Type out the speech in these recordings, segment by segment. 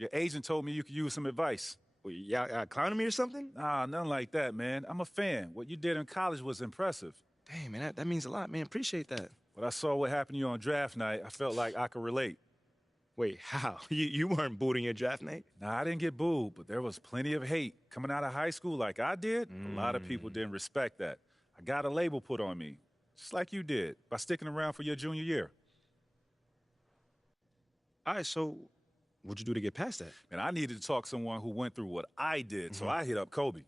Your agent told me you could use some advice. Well, y'all clowning me or something? Nah, nothing like that, man. I'm a fan. What you did in college was impressive. Dang, man, that means a lot, man. Appreciate that. But I saw what happened to you on draft night. I felt like I could relate. Wait, how? You weren't booed in your draft night? Nah, I didn't get booed, but there was plenty of hate. Coming out of high school like I did, a lot of people didn't respect that. I got a label put on me, just like you did, by sticking around for your junior year. All right, so what'd you do to get past that? And I needed to talk to someone who went through what I did, so I hit up Kobe.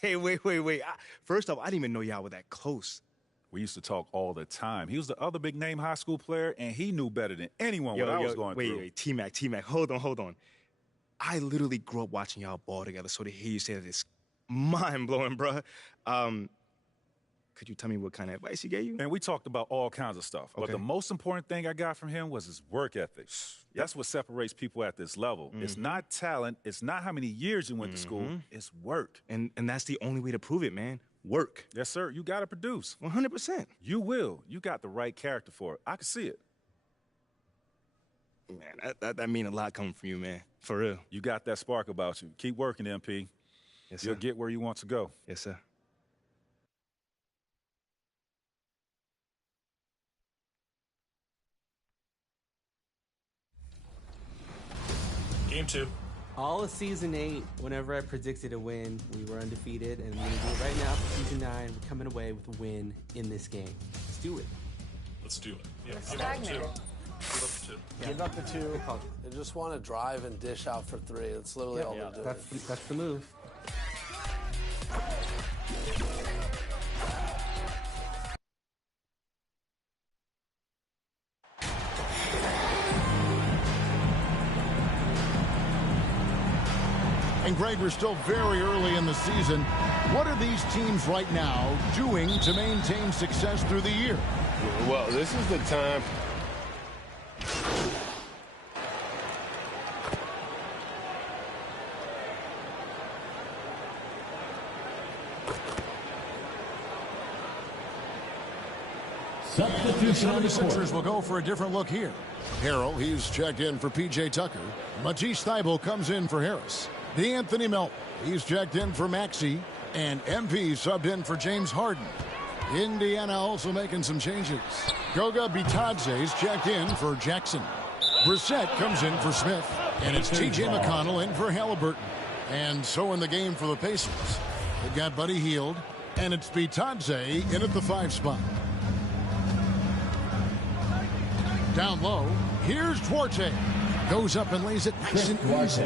Hey, wait. First off, I didn't even know y'all were that close. We used to talk all the time. He was the other big-name high school player, and he knew better than anyone what I was going through. Wait, T-Mac, hold on. I literally grew up watching y'all ball together, so to hear you say that is mind-blowing, bruh. Could you tell me what kind of advice he gave you? And we talked about all kinds of stuff, but the most important thing I got from him was his work ethic. That's what separates people at this level. It's not talent, it's not how many years you went to school, it's work. And that's the only way to prove it, man. Work. Yes, sir. You got to produce. 100%. You will. You got the right character for it. I can see it. Man, that mean a lot coming from you, man. For real. You got that spark about you. Keep working, MP. Yes, sir. You'll get where you want to go. Yes, sir. Game 2. All of Season 8, whenever I predicted a win, we were undefeated, and I'm going to do it right now for Season 9. We're coming away with a win in this game. Let's do it. Let's do it. Yeah, Stagnated. Give up the 2. Give up the 2. They just want to drive and dish out for 3. That's literally all they're doing. That's the move. And Greg, we're still very early in the season. What are these teams right now doing to maintain success through the year? Well, this is the time. The 76ers will go for a different look here. Harrell, he's checked in for P.J. Tucker. Matisse Thybulle comes in for Harris. D'Anthony Melton, he's checked in for Maxey. And MP subbed in for James Harden. Indiana also making some changes. Goga Bitadze's checked in for Jackson. Brissett comes in for Smith. And it's T.J. McConnell in for Halliburton. And so in the game for the Pacers, they've got Buddy Hield. And it's Bitadze in at the 5 spot. Down low, here's Duarte. Goes up and lays it nice and easy.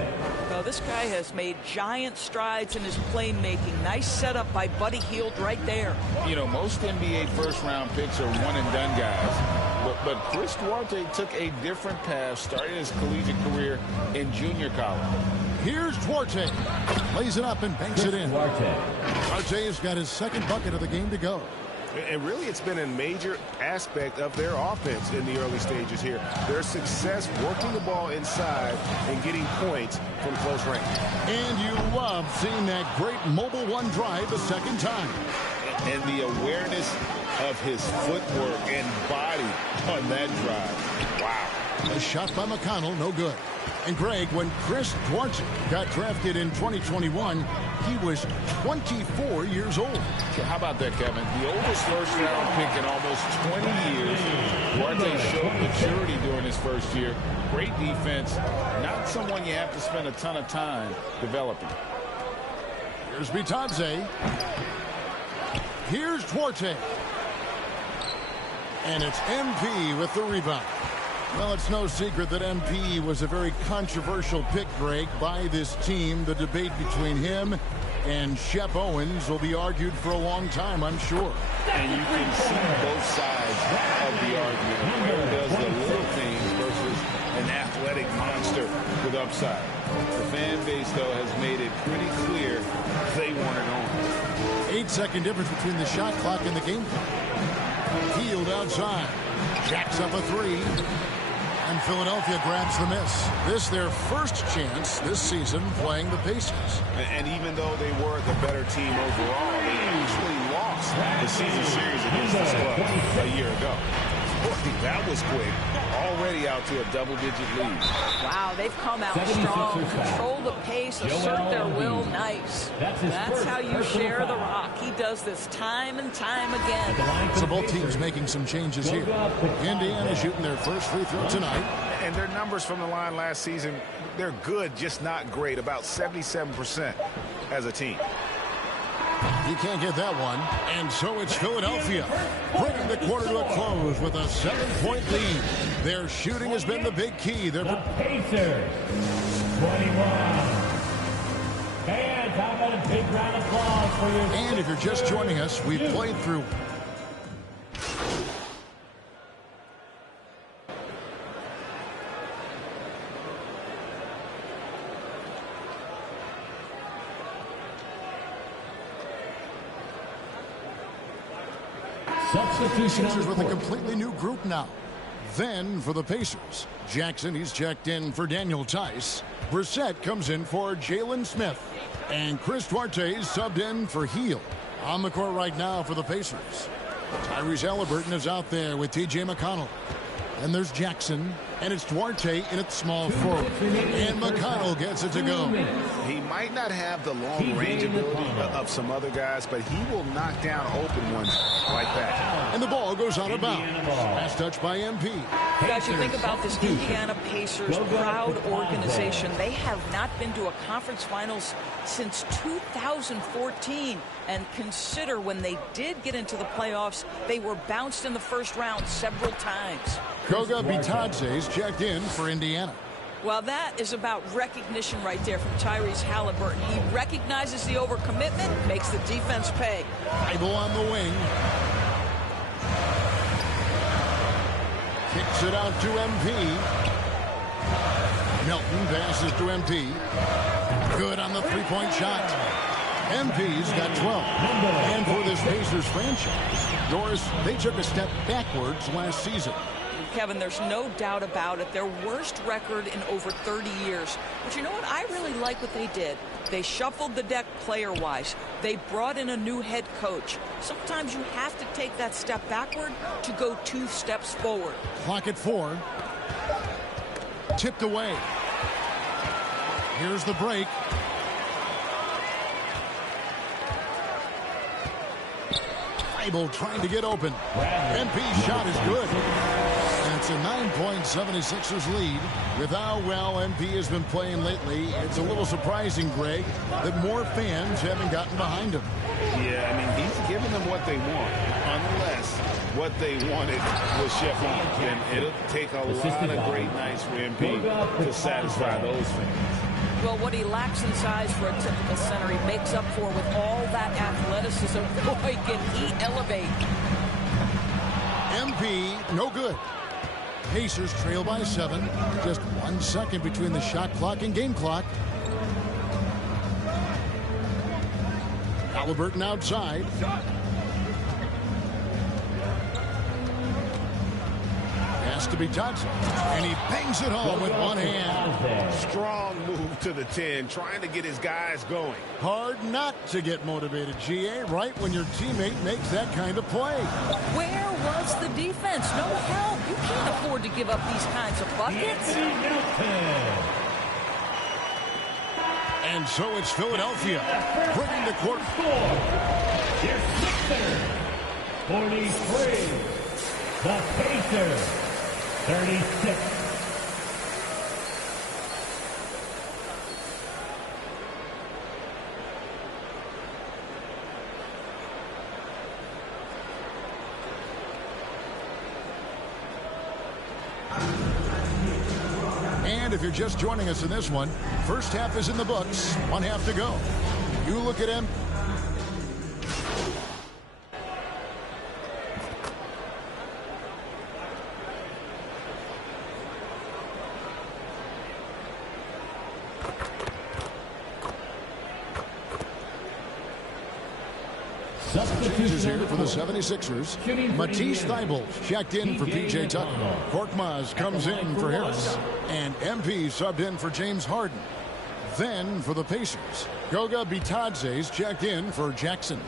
Well, this guy has made giant strides in his playmaking. Nice setup by Buddy Hield right there. You know, most NBA first-round picks are one-and-done guys. But Chris Duarte took a different path, started his collegiate career in junior college. Here's Duarte. Lays it up and banks it in. Duarte's got his second bucket of the game to go. And really, it's been a major aspect of their offense in the early stages here. Their success working the ball inside and getting points from close range. And you love seeing that great mobile one drive the second time. And the awareness of his footwork and body on that drive. Wow. A shot by McConnell, no good. And Greg, when Chris Duarte got drafted in 2021, he was 24 years old. How about that, Kevin? The oldest first-round pick in almost 20 years. Duarte showed maturity during his first year. Great defense. Not someone you have to spend a ton of time developing. Here's Bitadze. Here's Duarte. And it's MP with the rebound. Well, it's no secret that MP was a very controversial pick, Greg, by this team. The debate between him and Shep Owens will be argued for a long time, I'm sure. And you can see both sides of the argument. Where does the little things versus an athletic monster with upside? The fan base, though, has made it pretty clear they want it on. 8-second difference between the shot clock and the game clock. Hield outside. Jacks up a 3. And Philadelphia grabs the miss. This their first chance this season playing the Pacers. And even though they were the better team overall, they actually lost the season series against this club a year ago. Boy, that was quick. already out to a double-digit lead. Wow, they've come out strong, control the pace, assert their will. Nice. That's how you share the rock. He does this time and time again. So both teams making some changes here. Indiana shooting their first free throw tonight. And their numbers from the line last season, they're good, just not great. About 77% as a team. He can't get that one. And so it's Philadelphia bringing the quarter to a close with a 7-point lead. Their shooting has been the big key. The Pacers, 21. And how about a big round of applause for your... And if you're just joining us, we've played through... Sixers with a completely new group now. Then for the Pacers, Jackson, he's checked in for Daniel Tice. Brissett comes in for Jalen Smith. And Chris Duarte subbed in for Hield. On the court right now for the Pacers. Tyrese Halliburton is out there with T.J. McConnell. And there's Jackson, and it's Duarte in at small forward. And McConnell gets it to go. He might not have the long range ability of some other guys, but he will knock down open ones like that. And the ball goes out of bounds. Pass touch by MP. Guys, you think about this Indiana Pacers proud organization. They have not been to a conference finals since 2014. And consider when they did get into the playoffs, they were bounced in the first round several times. Goga Bitadze's checked in for Indiana. Well, that is about recognition right there from Tyrese Halliburton. He recognizes the overcommitment, makes the defense pay. Thybulle on the wing. Kicks it out to MP. Melton passes to MP. Good on the three-point shot. MP's got 12. And for this Pacers franchise, Doris, they took a step backwards last season. Kevin, there's no doubt about it. Their worst record in over 30 years. But you know what? I really like what they did. They shuffled the deck player-wise. They brought in a new head coach. Sometimes you have to take that step backward to go 2 steps forward. Clock at 4. Tipped away. Here's the break. Thybulle trying to get open. MP's shot is good. And it's a 9-point 76ers lead. With how well MP has been playing lately, it's a little surprising, Greg, that more fans haven't gotten behind him. Yeah, I mean, he's giving them what they want, unless what they wanted was Sheffield. And it'll take a lot of great nights for MP to satisfy those fans. Well, what he lacks in size for a typical center, he makes up for with all that athleticism. Boy, can he elevate. MP, no good. Pacers trail by 7. Just 1 second between the shot clock and game clock. Halliburton outside. Has to be touched. And he bangs it home with one hand. Strong move to the 10, trying to get his guys going. Hard not to get motivated, GA, right when your teammate makes that kind of play. Where was the defense? No help. You can't afford to give up these kinds of buckets. And so it's Philadelphia bringing the court. Your Sixers, 43. The Pacers, 36. And if you're just joining us in this one, first half is in the books, 1 half to go. You look at him. Changes here for the 76ers. Matisse Thybulle checked in for P.J. Tucker. Korkmaz comes in for Harris. And MP subbed in for James Harden. Then for the Pacers, Goga Bitadze's checked in for Jackson.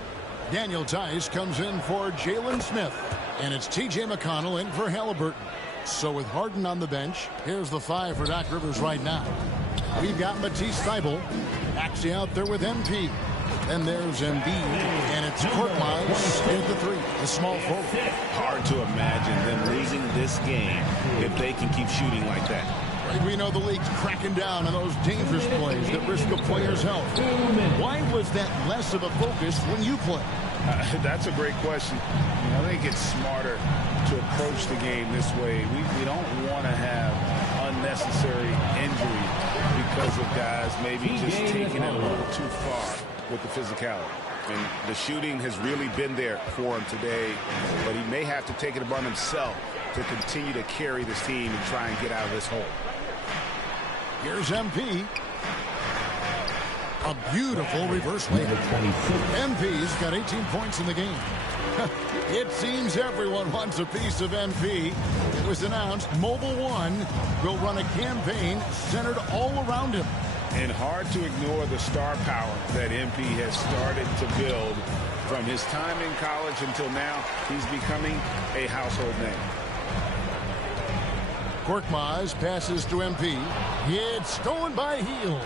Daniel Tice comes in for Jalen Smith. And it's T.J. McConnell in for Halliburton. So with Harden on the bench, here's the 5 for Doc Rivers right now. We've got Matisse Thybulle actually out there with MP. Then there's Embiid, and it's Korkmaz at the 3, a small forward. Hard to imagine them losing this game if they can keep shooting like that. Right, we know the league's cracking down on those dangerous plays that risk a player's health. Why was that less of a focus when you play? That's a great question. I think it's smarter to approach the game this way. We don't want to have unnecessary injury because of guys maybe just taking it a little too far with the physicality. And the shooting has really been there for him today, but he may have to take it upon himself to continue to carry this team and try and get out of this hole. Here's MP. A beautiful reverse layup. MP's got 18 points in the game. It seems everyone wants a piece of MP. It was announced Mobile One will run a campaign centered all around him. And hard to ignore the star power that MP has started to build. From his time in college until now, he's becoming a household name. Korkmaz passes to MP. It's stolen by Hield.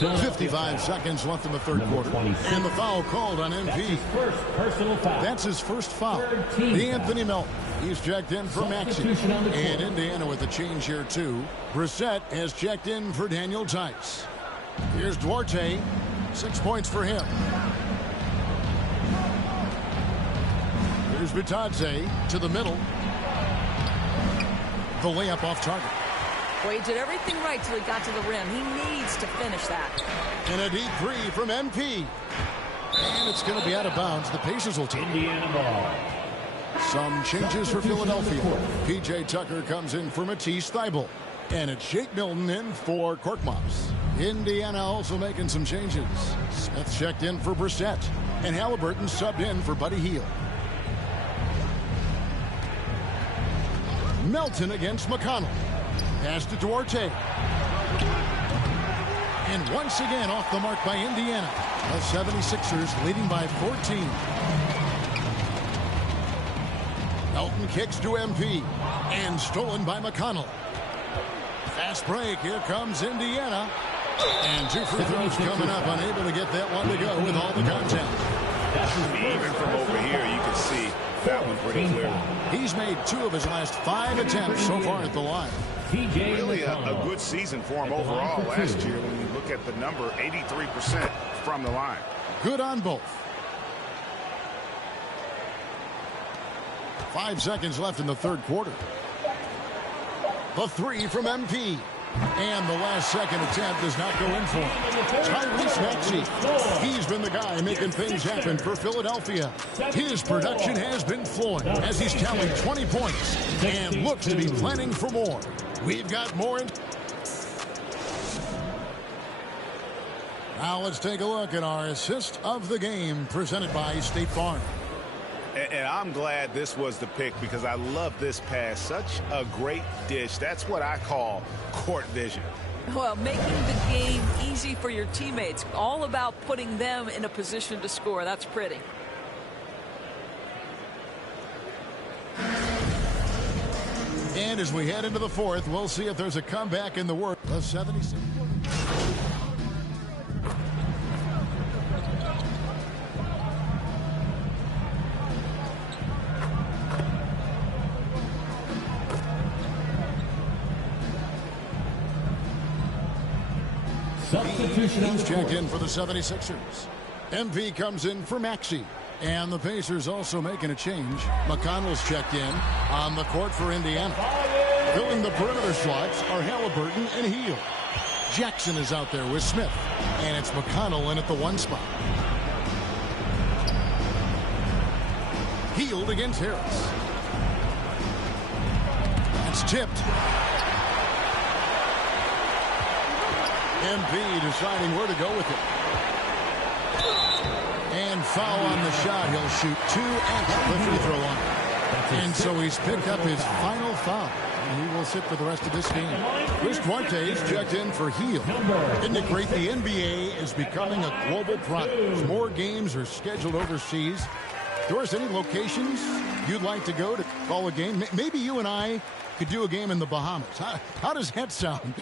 55 seconds left in the third quarter. And the foul called on MP. That's his first foul. D'Anthony Melton. He's checked in for Maxey. And Indiana with a change here, too. Brissett has checked in for Daniel Tice. Here's Duarte. 6 points for him. Here's Bitadze to the middle. The layup off target. Well, he did everything right till he got to the rim. He needs to finish that. And a deep 3 from MP. And it's going to be out of bounds. The Pacers will take Indiana ball. Some changes for Philadelphia. P.J. Tucker comes in for Matisse Thybulle. And it's Shake Milton in for Korkmaz. Indiana also making some changes. Smith checked in for Brissett. And Halliburton subbed in for Buddy Hield. Melton against McConnell. Pass to Duarte. And once again off the mark by Indiana. The 76ers leading by 14. Melton kicks to MP. And stolen by McConnell. Fast break. Here comes Indiana. And 2 free throws coming up. Unable to get that one to go with all the contact. Even from over here, you can see that one pretty clear. He's made 2 of his last 5 attempts so far at the line. Really a good season for him overall last year when you look at the number, 83% from the line. Good on both. 5 seconds left in the third quarter. The 3 from MP. And the last second attempt does not go in for him. Tyrese Maxey. He's been the guy making things happen for Philadelphia. His production has been flowing as he's tallying 20 points and looks to be planning for more. We've got more. Now let's take a look at our assist of the game presented by State Farm. And I'm glad this was the pick because I love this pass. Such a great dish. That's what I call court vision. Well, making the game easy for your teammates. All about putting them in a position to score. That's pretty. And as we head into the fourth, we'll see if there's a comeback in the work. The 76. He's checked in for the 76ers. MP comes in for Maxey. And the Pacers also making a change. McConnell's checked in on the court for Indiana. Filling the perimeter slots are Halliburton and Hield. Jackson is out there with Smith. And it's McConnell in at the 1 spot. Hield against Harris. It's tipped. MP deciding where to go with it. And foul on the shot. He'll shoot 2 at the free throw line. And so he's picked up his final foul. And he will sit for the rest of this game. Chris Duarte is checked in for Hield. Isn't it great? The NBA is becoming a global product. More games are scheduled overseas. Doris, any locations you'd like to go to call a game? Maybe you and I could do a game in the Bahamas. How does that sound?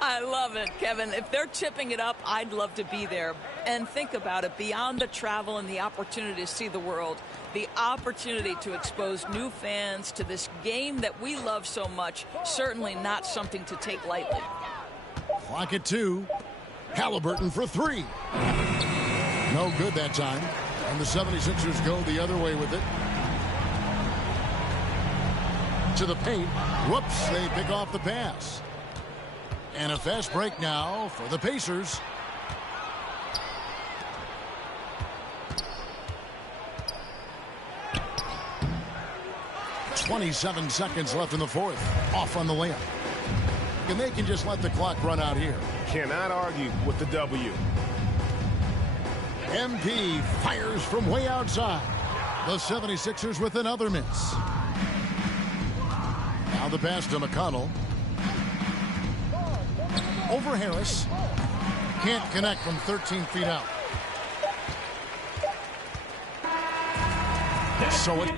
I love it, Kevin. If they're chipping it up, I'd love to be there. And think about it, beyond the travel and the opportunity to see the world, the opportunity to expose new fans to this game that we love so much, certainly not something to take lightly. Clock at 2. Halliburton for 3. No good that time. And the 76ers go the other way with it. To the paint. Whoops, they pick off the pass. And a fast break now for the Pacers. "27 seconds left in the fourth. Off on the layup. And they can just let the clock run out here. Cannot argue with the W. MP fires from way outside. The 76ers with another miss. Now the pass to McConnell. Over Harris. Can't connect from 13 feet out. So it...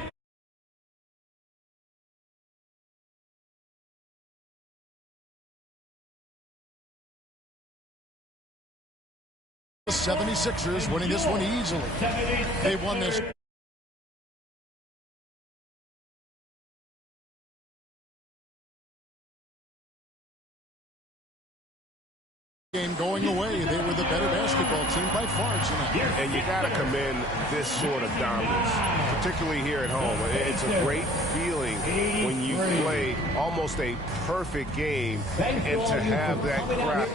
The 76ers winning this one easily. They won this game going away. They were the better basketball team by far tonight. And you got to commend this sort of dominance, particularly here at home. It's a great feeling when you play almost a perfect game and to have that crowd.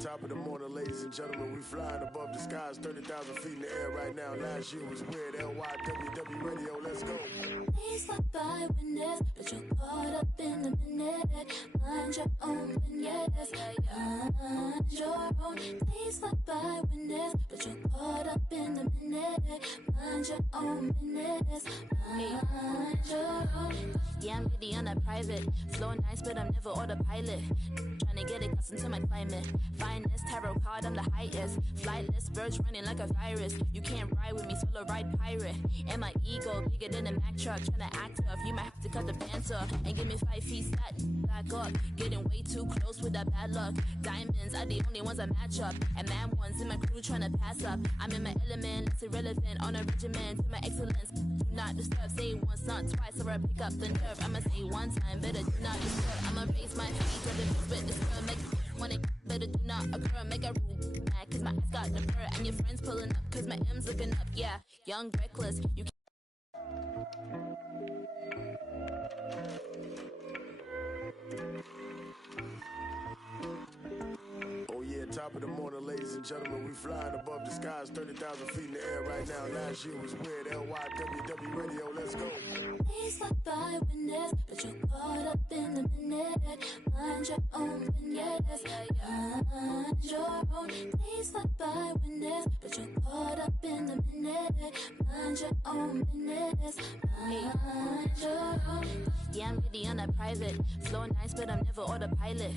Top of the morning, ladies and gentlemen. We flying above the skies, 30,000 feet in the air right now. Last year was weird. LYWW Radio, let's go. Please stop by witness, but you're caught up in the minute. Mind your own business. Mind your own. Please stop by witness, but you're caught up in the minute. Mind your own business. Mind your own. Yeah, I'm really on a private. Flow nice, but I'm never autopilot. Trying to get it custom to my climate. Finest tarot card, I'm the highest. Flightless, birds running like a virus. You can't ride with me, solo ride pirate. And my ego bigger than a Mack truck. Trying to act tough, you might have to cut the pants off. And give me 5 feet stat, back up. Getting way too close with that bad luck. Diamonds are the only ones I match up. And mad ones in my crew trying to pass up. I'm in my element, it's irrelevant. On a regimen to my excellence. Do not disturb, say it once, not twice, or I pick up the nerve. I'ma say one time, better do not disturb. I'ma raise my feet, try to mix with this girl, make one it better do not occur. Make a rule, cause my eyes got the fur. And your friends pulling up, cause my M's looking up. Yeah, young, reckless, you can't. Top of the morning, ladies and gentlemen. We flying above the skies, 30,000 feet in the air right now. Last year was weird. LYWW Radio, let's go. Please stop by witness, but you're caught up in the minute. Mind your own business. Mind your own. Please stop by witness, but you're caught up in the minute. Mind your own business. Mind your own. Yeah, I'm really on a private. Flow nice, but I'm never autopilot.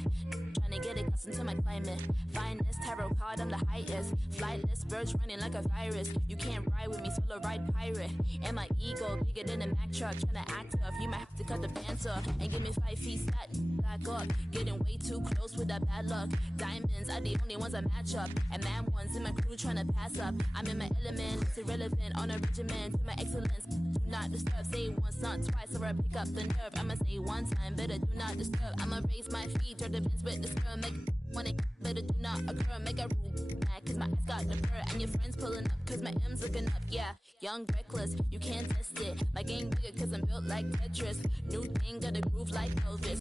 Trying to get it custom to my climate. Finest tarot card, I'm the highest. Flightless, birds running like a virus. You can't ride with me, solo ride pirate. And my ego bigger than a Mack truck. Trying to act tough, you might have to cut the pants off. And give me 5 feet stat, back up. Getting way too close with that bad luck. Diamonds are the only ones I match up. And mad ones in my crew trying to pass up. I'm in my element, it's irrelevant. On a regimen to my excellence. Do not disturb, say it once, not twice, or I pick up the nerve. I'ma say one time, better do not disturb. I'ma raise my feet, turn the pins with this girl, make one it better do not occur. Make a rule, cause my eyes got the fur. And your friends pulling up, cause my M's looking up. Yeah, young, reckless, you can't test it. My game bigger, cause I'm built like Tetris. New thing, got a groove like Elvis.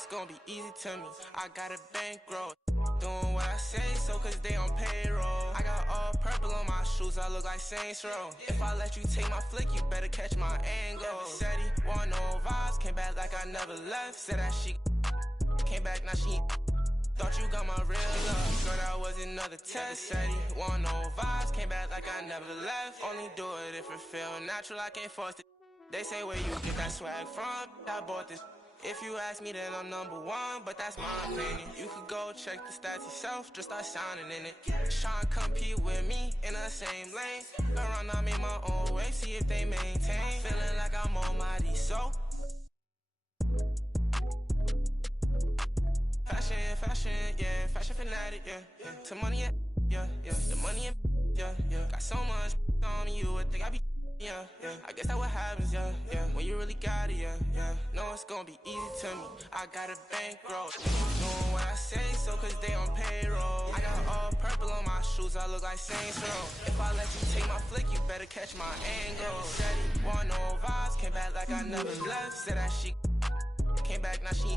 it's gonna be easy to me. I got a bankroll. Doing what I say, so cause they on payroll. I got all purple on my shoes, I look like Saints Row. If I let you take my flick, you better catch my angle. Said he want no vibes, came back like I never left. Said that she came back, now she thought you got my real love. Girl, that was another test. Said he want no vibes, came back like I never left. Only do it if it feel natural, I can't force it. They say where you get that swag from, I bought this. If you ask me, then I'm number one, but that's my opinion. You could go check the stats yourself, just start sounding in it. Tryna compete with me in the same lane. Around, I made my own way, see if they maintain. Feeling like I'm almighty, so fashion, yeah, fashion fanatic, yeah. To money, yeah, the money, yeah. Got so much on me, you would think I be. Yeah. I guess that's what happens, yeah. When you really got it, yeah. No, it's gonna be easy to me. I got a bankroll. Doing what I say, so cause they on payroll. I got all purple on my shoes, I look like Saints Row. If I let you take my flick, you better catch my angle. Said he want no vibes, came back like I never left. Said that she came back, now she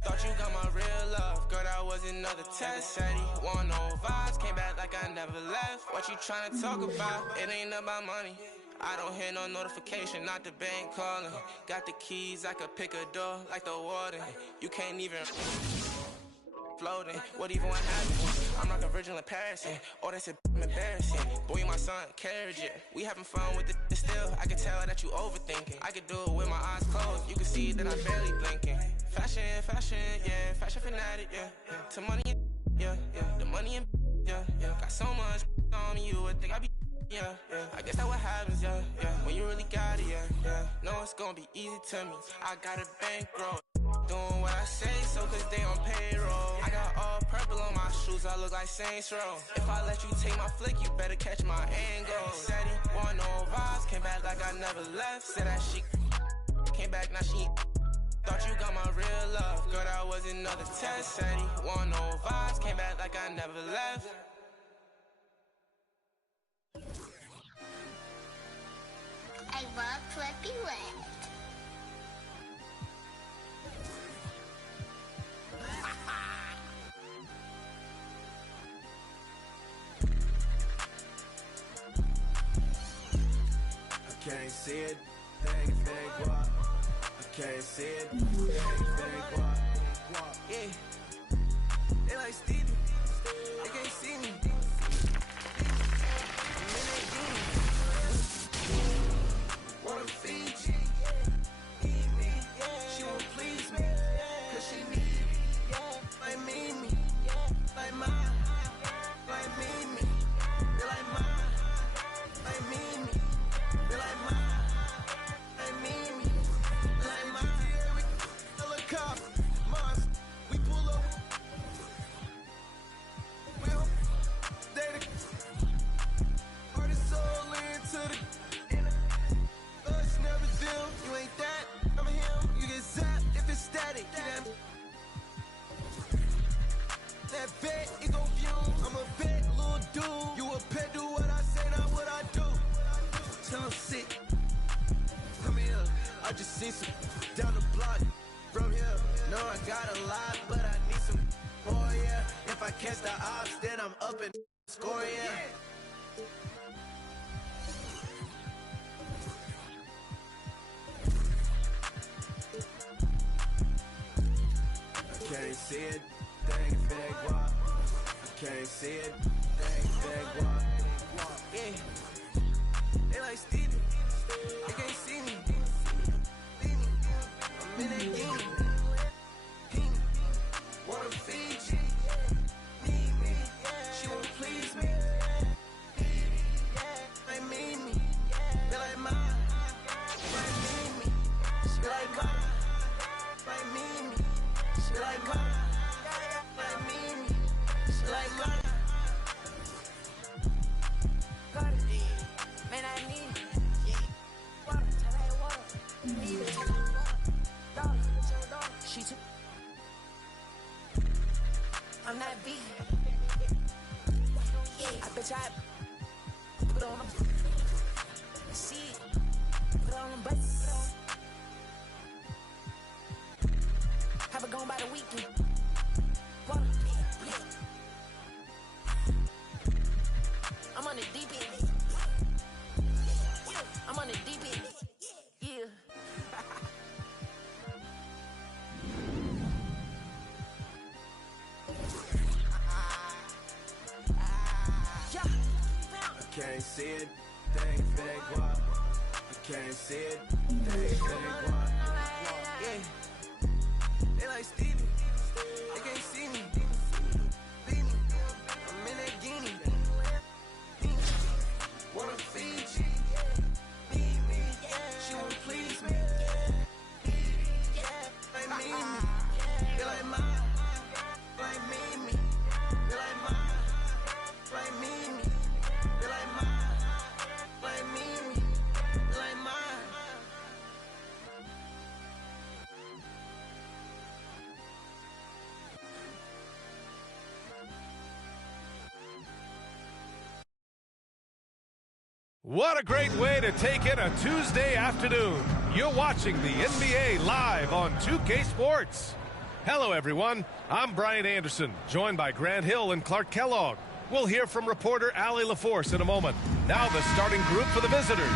thought you got my real love. Girl, that was another test. Said he want no vibes, came back like I never left. What you tryna talk about? It ain't about money. I don't hear no notification, not the bank calling. Got the keys, I could pick a door like the warden. You can't even floating. What even what happened? I'm like a virgin in Paris, and oh, that's embarrassing. Boy, my son, carriage, yeah. We having fun with it still. I can tell that you overthinking. I could do it with my eyes closed. You can see that I'm barely blinking. Fashion, yeah. Fashion fanatic, yeah. To money, yeah. The money, yeah. Got so much on me, you would think I be. Yeah. I guess that's what happens, yeah. When you really got it, yeah. No, it's gonna be easy to me. I got a bankroll. Doing what I say, so cause they on payroll. I got all purple on my shoes, I look like Saints Row. If I let you take my flick, you better catch my angle. Said he want no vibes, came back like I never left. Said that she came back, now she thought you got my real love. Girl, that was another test. Said he want no vibes, came back like I never left. I love Flippy Lift. I can't see it, bang, walk. I can't see it, bang, walk. Yeah, they like Stevie, they can't see me. Wanna feed you, she won't please me, cause she need me, like me, like mine, like me, they like mine, like me, they like mine, like me, like mine, helicopter, Mars, we pull up, we'll, they the, artists all into the, never them, you ain't that, I'm him, you get zapped if it's static. That vet, it gon' fume, I'm a vet, little dude. You a pet, do what I say, not what I do. Tell him sit, come here, I just seen some down the block from here. No, I got a lot, but I need some more, yeah. If I catch the ops, then I'm up and score, yeah. Can't see it, dang bag walk. I can't see it, dang bag walk. Yeah, they like Stevie, they can't see me. I'm in that game. Wanna feed you, she won't please me. Like me, they like mine, like me, she like mine, like me. She like mine, like me, she like mine. Got it, man, I need water, tell her water, need it, dog, she took, I'm not vegan, I bet I put on them, see it, put on them butts, have a go. home by the weekend. Water, yeah. I'm on the deep end. I'm on the deep end. Yeah. I can't see it, thing fake guap. I can't see it, thing fake guap. Yeah, they like Stevie, they can't see me. Beat me, I'm in that guinea. Wanna feed you, need me, she won't please me. Like me, they like mine, like me, they like mine, like me. What a great way to take in a Tuesday afternoon. You're watching the NBA live on 2K Sports. Hello, everyone. I'm Brian Anderson, joined by Grant Hill and Clark Kellogg. We'll hear from reporter Allie LaForce in a moment. Now the starting group for the visitors.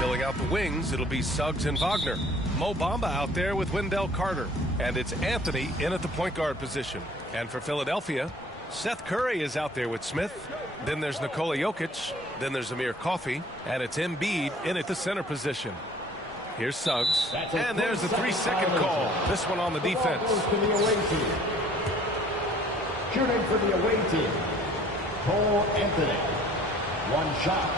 Filling out the wings, it'll be Suggs and Wagner. Mo Bamba out there with Wendell Carter. And it's Anthony in at the point guard position. And for Philadelphia, Seth Curry is out there with Smith. Then there's Nikola Jokic. Then there's Amir Coffey. And it's Embiid in at the center position. Here's Suggs. And there's the 3-second call. This one on the defense. Shooting for the away team, Cole Anthony. One shot.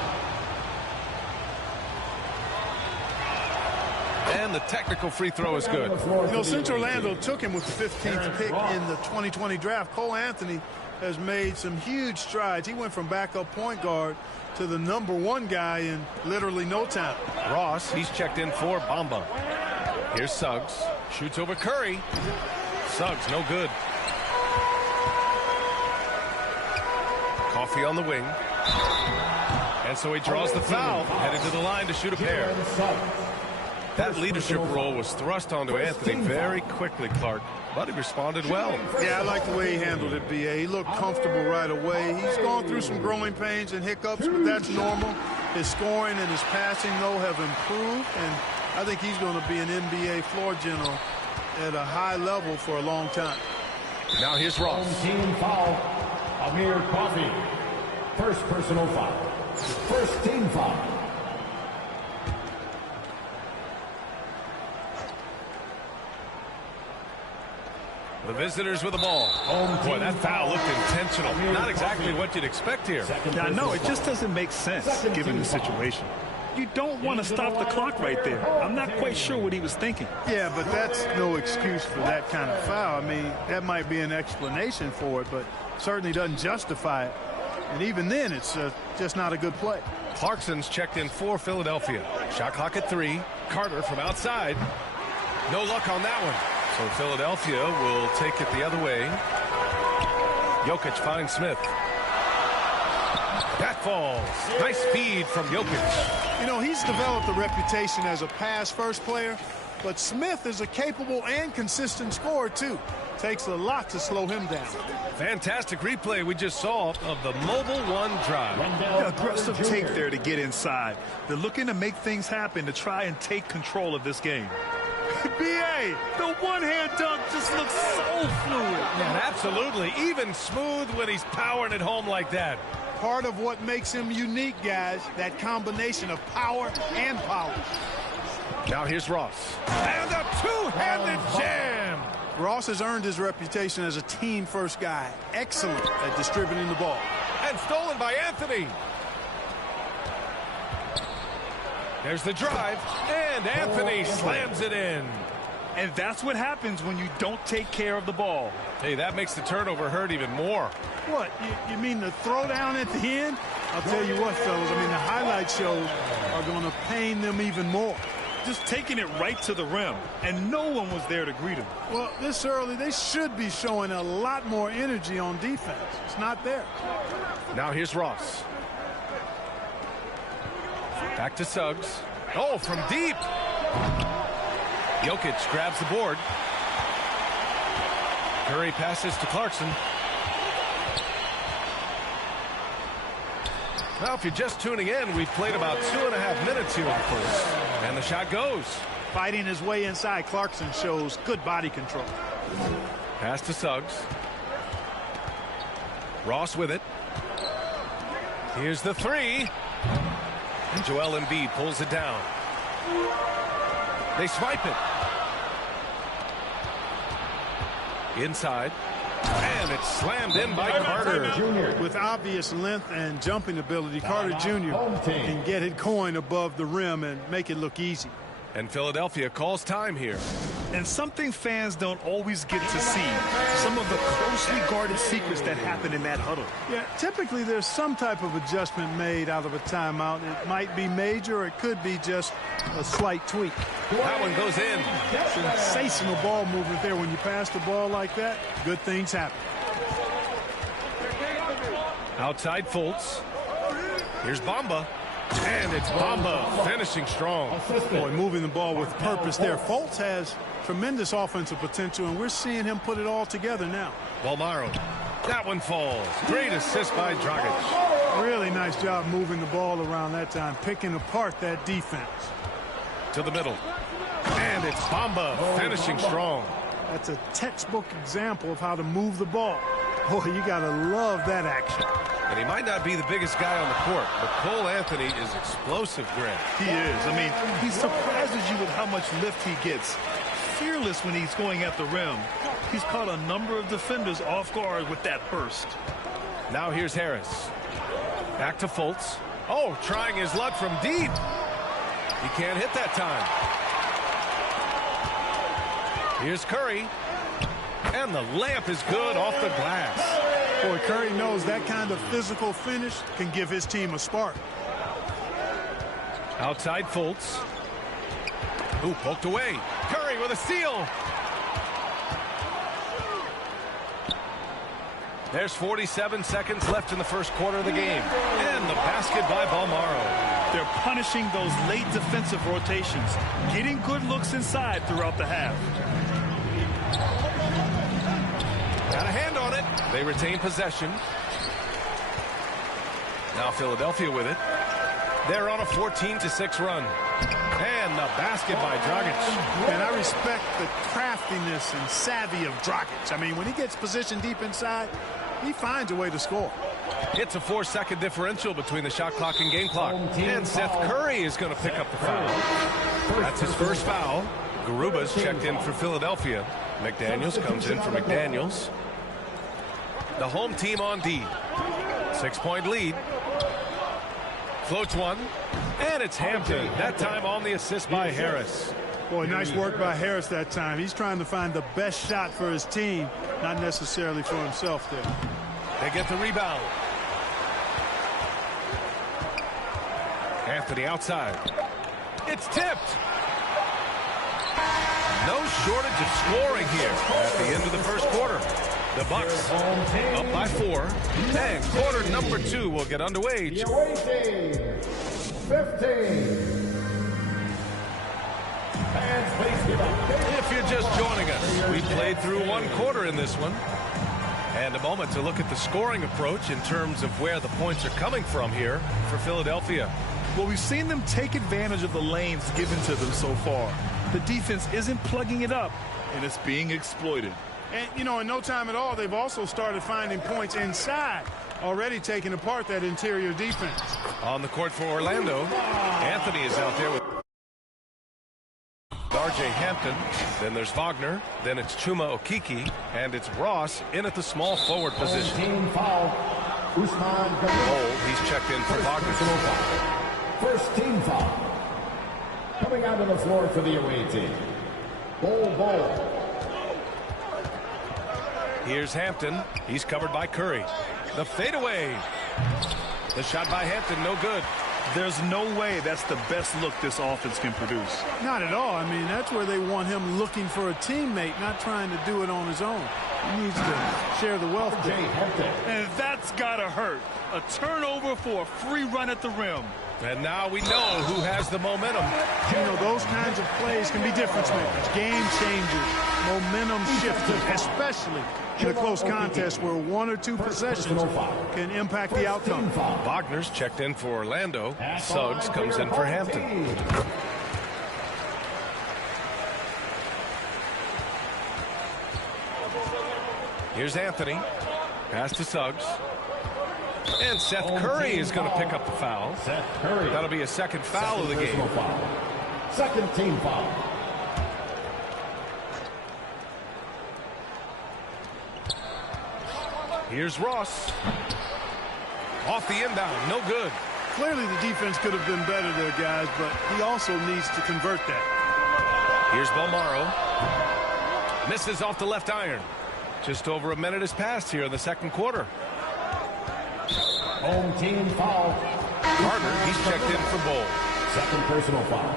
And the technical free throw is good. You know, since Orlando took him with the 15th pick in the 2020 draft, Cole Anthony has made some huge strides. He went from backup point guard to the #1 guy in literally no time. Ross, he's checked in for Bamba. Here's Suggs. Shoots over Curry. Suggs, no good. Coffey on the wing. And so he draws the foul, headed to the line to shoot a pair. That leadership role was thrust onto Anthony very quickly, Clark, but he responded well. Yeah, I like the way he handled it, B.A. He looked comfortable right away. He's gone through some growing pains and hiccups, but that's normal. His scoring and his passing, though, have improved, and I think he's going to be an NBA floor general at a high level for a long time. Now here's Ross. Team foul, Amir Coffey. First personal foul. First team foul. The visitors with the ball. Boy, that foul looked intentional. Not exactly what you'd expect here. Yeah, I know. It just doesn't make sense given the situation. You don't want to stop the clock right there. I'm not quite sure what he was thinking. Yeah, but that's no excuse for that kind of foul. I mean, that might be an explanation for it, but certainly doesn't justify it. And even then, it's just not a good play. Clarkson's checked in for Philadelphia. Shot clock at 3. Carter from outside. No luck on that one. So Philadelphia will take it the other way. Jokic finds Smith. That falls. Nice feed from Jokic. You know, he's developed a reputation as a pass-first player, but Smith is a capable and consistent scorer, too. Takes a lot to slow him down. Fantastic replay we just saw of the Mobile One drive. Aggressive take there to get inside. They're looking to make things happen to try and take control of this game. B.A., the one-hand dunk just looks so fluid. Man, absolutely. Even smooth when he's powering it home like that. Part of what makes him unique, guys, that combination of power and power. Now here's Ross. And a two-handed jam. Ross has earned his reputation as a team-first guy. Excellent at distributing the ball. And stolen by Anthony. There's the drive, and Anthony slams it in. And that's what happens when you don't take care of the ball. Hey, that makes the turnover hurt even more. What, you mean the throwdown at the end? I'll tell you what, fellas, I mean, the highlight shows are going to pain them even more. Just taking it right to the rim, and no one was there to greet him. Well, this early, they should be showing a lot more energy on defense. It's not there. Now here's Ross. Back to Suggs. Oh, from deep. Jokic grabs the board. Curry passes to Clarkson. Now, if you're just tuning in, we've played about 2.5 minutes here in the first. And the shot goes. Fighting his way inside, Clarkson shows good body control. Pass to Suggs. Ross with it. Here's the three. And Joel Embiid pulls it down. They swipe it. Inside. And it's slammed in by Carter. With obvious length and jumping ability, Carter Jr. can get it going above the rim and make it look easy. And Philadelphia calls time here. And something fans don't always get to see, some of the closely guarded secrets that happen in that huddle. Yeah, typically there's some type of adjustment made out of a timeout. It might be major, or it could be just a slight tweak. That one goes in. Sensational ball movement there. When you pass the ball like that, good things happen. Outside Fultz. Here's Bamba. And it's Bamba finishing strong. Boy, moving the ball with purpose there. Fultz has tremendous offensive potential, and we're seeing him put it all together now. Bolmaro. That one falls. Great assist by Dragic. Really nice job moving the ball around that time, picking apart that defense. To the middle. And it's Bamba finishing strong. That's a textbook example of how to move the ball. Boy, you got to love that action. And he might not be the biggest guy on the court, but Cole Anthony is explosive, Grant. He is. I mean, he surprises you with how much lift he gets. Fearless when he's going at the rim. He's caught a number of defenders off guard with that burst. Now here's Harris. Back to Fultz. Oh, trying his luck from deep. He can't hit that time. Here's Curry. And the layup is good off the glass. Boy, Curry knows that kind of physical finish can give his team a spark. Outside Fultz. Ooh, poked away. Curry with a steal. There's 47 seconds left in the first quarter of the game. And the basket by Bolmaro. They're punishing those late defensive rotations, getting good looks inside throughout the half. Got a hand on it. They retain possession. Now Philadelphia with it. They're on a 14-6 run. And the basket by Dragic. And I respect the craftiness and savvy of Dragic. I mean, when he gets positioned deep inside, he finds a way to score. It's a 4-second differential between the shot clock and game clock. And Seth Curry is going to pick up the foul. That's his first foul. Garuba's checked in for Philadelphia. McDaniels comes in for McDaniels. The home team on D. 6-point lead. Floats one. And it's Hampton. That time on the assist by Harris. Boy, nice work by Harris that time. He's trying to find the best shot for his team, not necessarily for himself there. They get the rebound. Anthony outside. It's tipped. No shortage of scoring here at the end of the first quarter. The Bucks up by 4. And quarter number 2 will get underway. 15. If you're just joining us, we played through one quarter in this one. And a moment to look at the scoring approach in terms of where the points are coming from here for Philadelphia. Well, we've seen them take advantage of the lanes given to them so far. The defense isn't plugging it up, and it's being exploited. And, you know, in no time at all, they've also started finding points inside, already taking apart that interior defense. On the court for Orlando, Anthony is out there with R.J. Hampton. Then there's Wagner. Then it's Chuma Okeke. And it's Ross in at the small forward position. Team foul. Usman Cole, he's checked in for Wagner. First team foul. Coming out on the floor for the away team. Bol. Here's Hampton. He's covered by Curry. The fadeaway. The shot by Hampton, no good. There's no way that's the best look this offense can produce. Not at all. I mean, that's where they want him looking for a teammate, not trying to do it on his own. He needs to share the wealth. And that's got to hurt. A turnover for a free run at the rim. And now we know who has the momentum. You know, those kinds of plays can be difference makers, game changers. momentum shifting, especially in a close contest where 1 or 2 possessions can impact the outcome. Wagner's checked in for Orlando. Suggs comes in for Hampton. Here's Anthony. Pass to Suggs. And Seth Curry is going to pick up the foul. That'll be a second foul of the game. Second team foul. Here's Ross. Off the inbound, no good. Clearly the defense could have been better there, guys, but he also needs to convert that. Here's Bolmaro. Misses off the left iron. Just over a minute has passed here in the second quarter. Home team foul. Carter, he's checked in for Bowl. Second personal foul.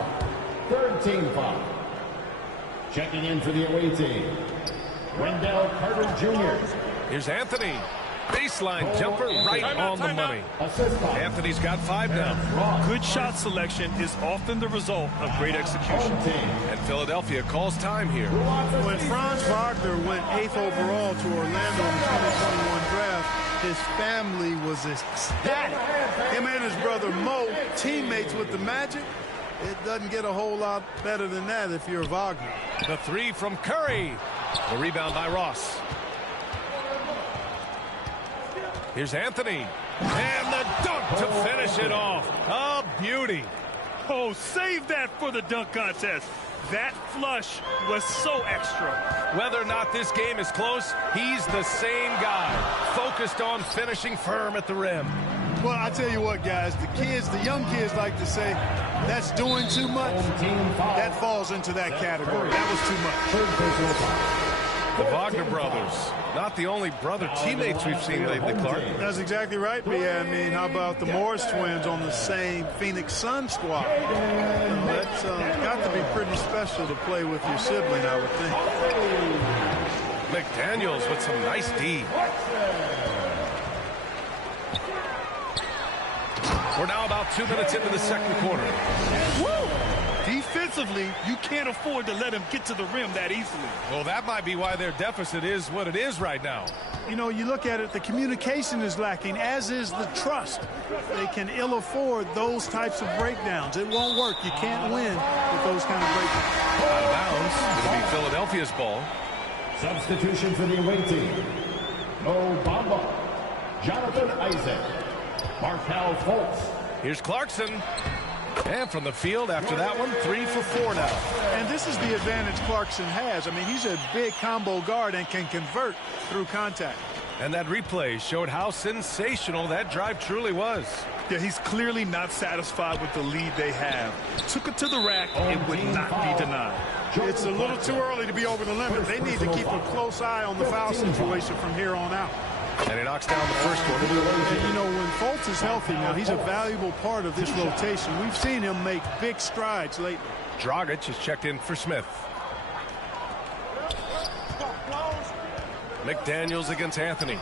Third team foul. Checking in for the away team, Wendell Carter Jr. Here's Anthony. Baseline jumper right on the money. Anthony's got 5 now. Good shot selection is often the result of great execution. And Philadelphia calls time here. When Franz Wagner went 8th overall to Orlando in the 2021 draft, his family was ecstatic. Him and his brother Mo, teammates with the Magic. It doesn't get a whole lot better than that if you're Wagner. The 3 from Curry. The rebound by Ross. Here's Anthony. And the dunk to finish it off. A beauty. Oh, save that for the dunk contest. That flush was so extra. Whether or not this game is close, he's the same guy. Focused on finishing firm at the rim. Well, I tell you what, guys, the young kids like to say, that's doing too much. That falls into that category. That was too much. The Wagner brothers, not the only brother teammates we've seen lately, Clark. That's exactly right, B.A. I mean, how about the Morris twins on the same Phoenix Sun squad? That's got to be pretty special to play with your sibling, I would think. McDaniels with some nice D. We're now about 2 minutes into the second quarter. Woo! Defensively, you can't afford to let him get to the rim that easily. Well, that might be why their deficit is what it is right now. You know, you look at it, the communication is lacking, as is the trust. They can ill afford those types of breakdowns. It won't work. You can't win with those kind of breakdowns. Out of bounds. It'll be Philadelphia's ball. Substitution for the away team. Mo Bamba. Jonathan Isaac. Markelle Fultz. Here's Clarkson. And from the field after that one, 3 for 4 now. And this is the advantage Clarkson has. I mean, he's a big combo guard and can convert through contact. And that replay showed how sensational that drive truly was. Yeah, he's clearly not satisfied with the lead they have. Took it to the rack. It would not be denied. It's a little too early to be over the limit. They need to keep a close eye on the foul situation from here on out. And he knocks down the first one. And you know, when Fultz is healthy now, he's a valuable part of this rotation. We've seen him make big strides lately. Dragic is checked in for Smith. McDaniels against Anthony.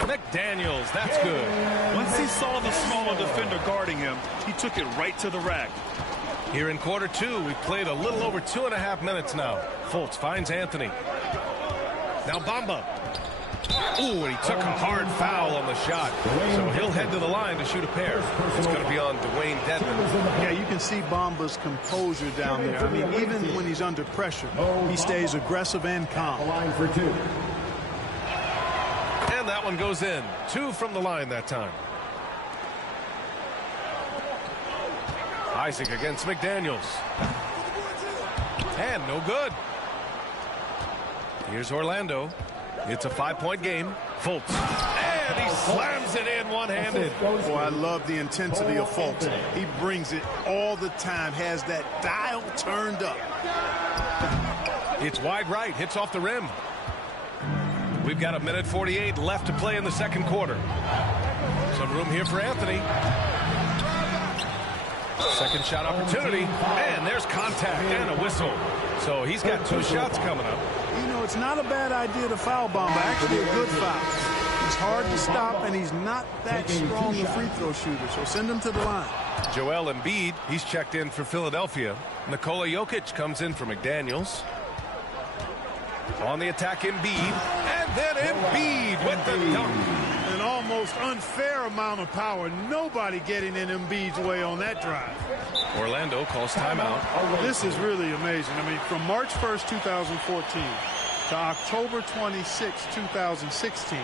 McDaniels, that's good. Once he saw the smaller defender guarding him, he took it right to the rack. Here in quarter 2, we've played a little over 2.5 minutes now. Fultz finds Anthony. Now Bamba. Ooh, and he took a hard foul on the shot. So he'll head to the line to shoot a pair. It's going to be on Dwayne Dedmon. Yeah, you can see Bamba's composure down there. I mean, even when he's under pressure, he stays aggressive and calm. Line for 2. And that one goes in. 2 from the line that time. Isaac against McDaniels. And no good. Here's Orlando. It's a 5-point game. Fultz. And he slams it in one-handed. Boy, I love the intensity of Fultz. He brings it all the time, has that dial turned up. It's wide right, hits off the rim. We've got 1:48 left to play in the second quarter. Some room here for Anthony. Second shot opportunity, and there's contact and a whistle. So he's got 2 shots coming up. You know, it's not a bad idea to foul Bamba. Actually, a good foul. He's hard to stop, and he's not that strong a free throw shooter, so send him to the line. Joel Embiid, he's checked in for Philadelphia. Nikola Jokic comes in for McDaniels. On the attack, Embiid. And then Embiid with the dunk. An almost unfair amount of power. Nobody getting in Embiid's way on that drive. Orlando calls timeout. This is really amazing. I mean, from March 1st, 2014 to October 26, 2016,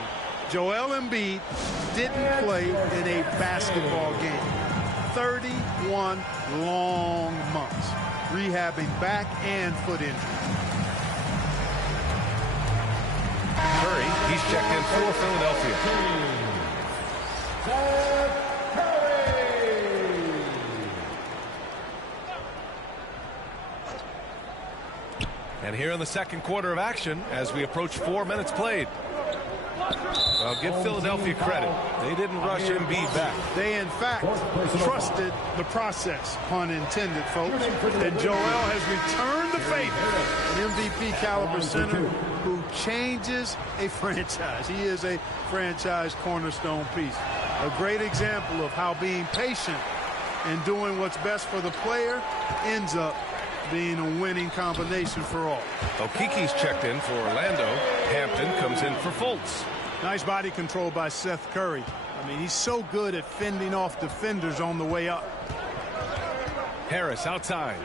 Joel Embiid didn't play in a basketball game. 31 long months, rehabbing back and foot injury. Curry, he's checked in for Philadelphia. And here in the second quarter of action, as we approach 4 minutes played. Well, give Philadelphia credit. They didn't rush Embiid back. They, in fact, trusted the process, pun intended, folks. And Joel has returned the favor. An MVP caliber center who changes a franchise. He is a franchise cornerstone piece. A great example of how being patient and doing what's best for the player ends up being a winning combination for all. Okiki's checked in for Orlando. Hampton comes in for Fultz. Nice body control by Seth Curry. I mean, he's so good at fending off defenders on the way up. Harris outside.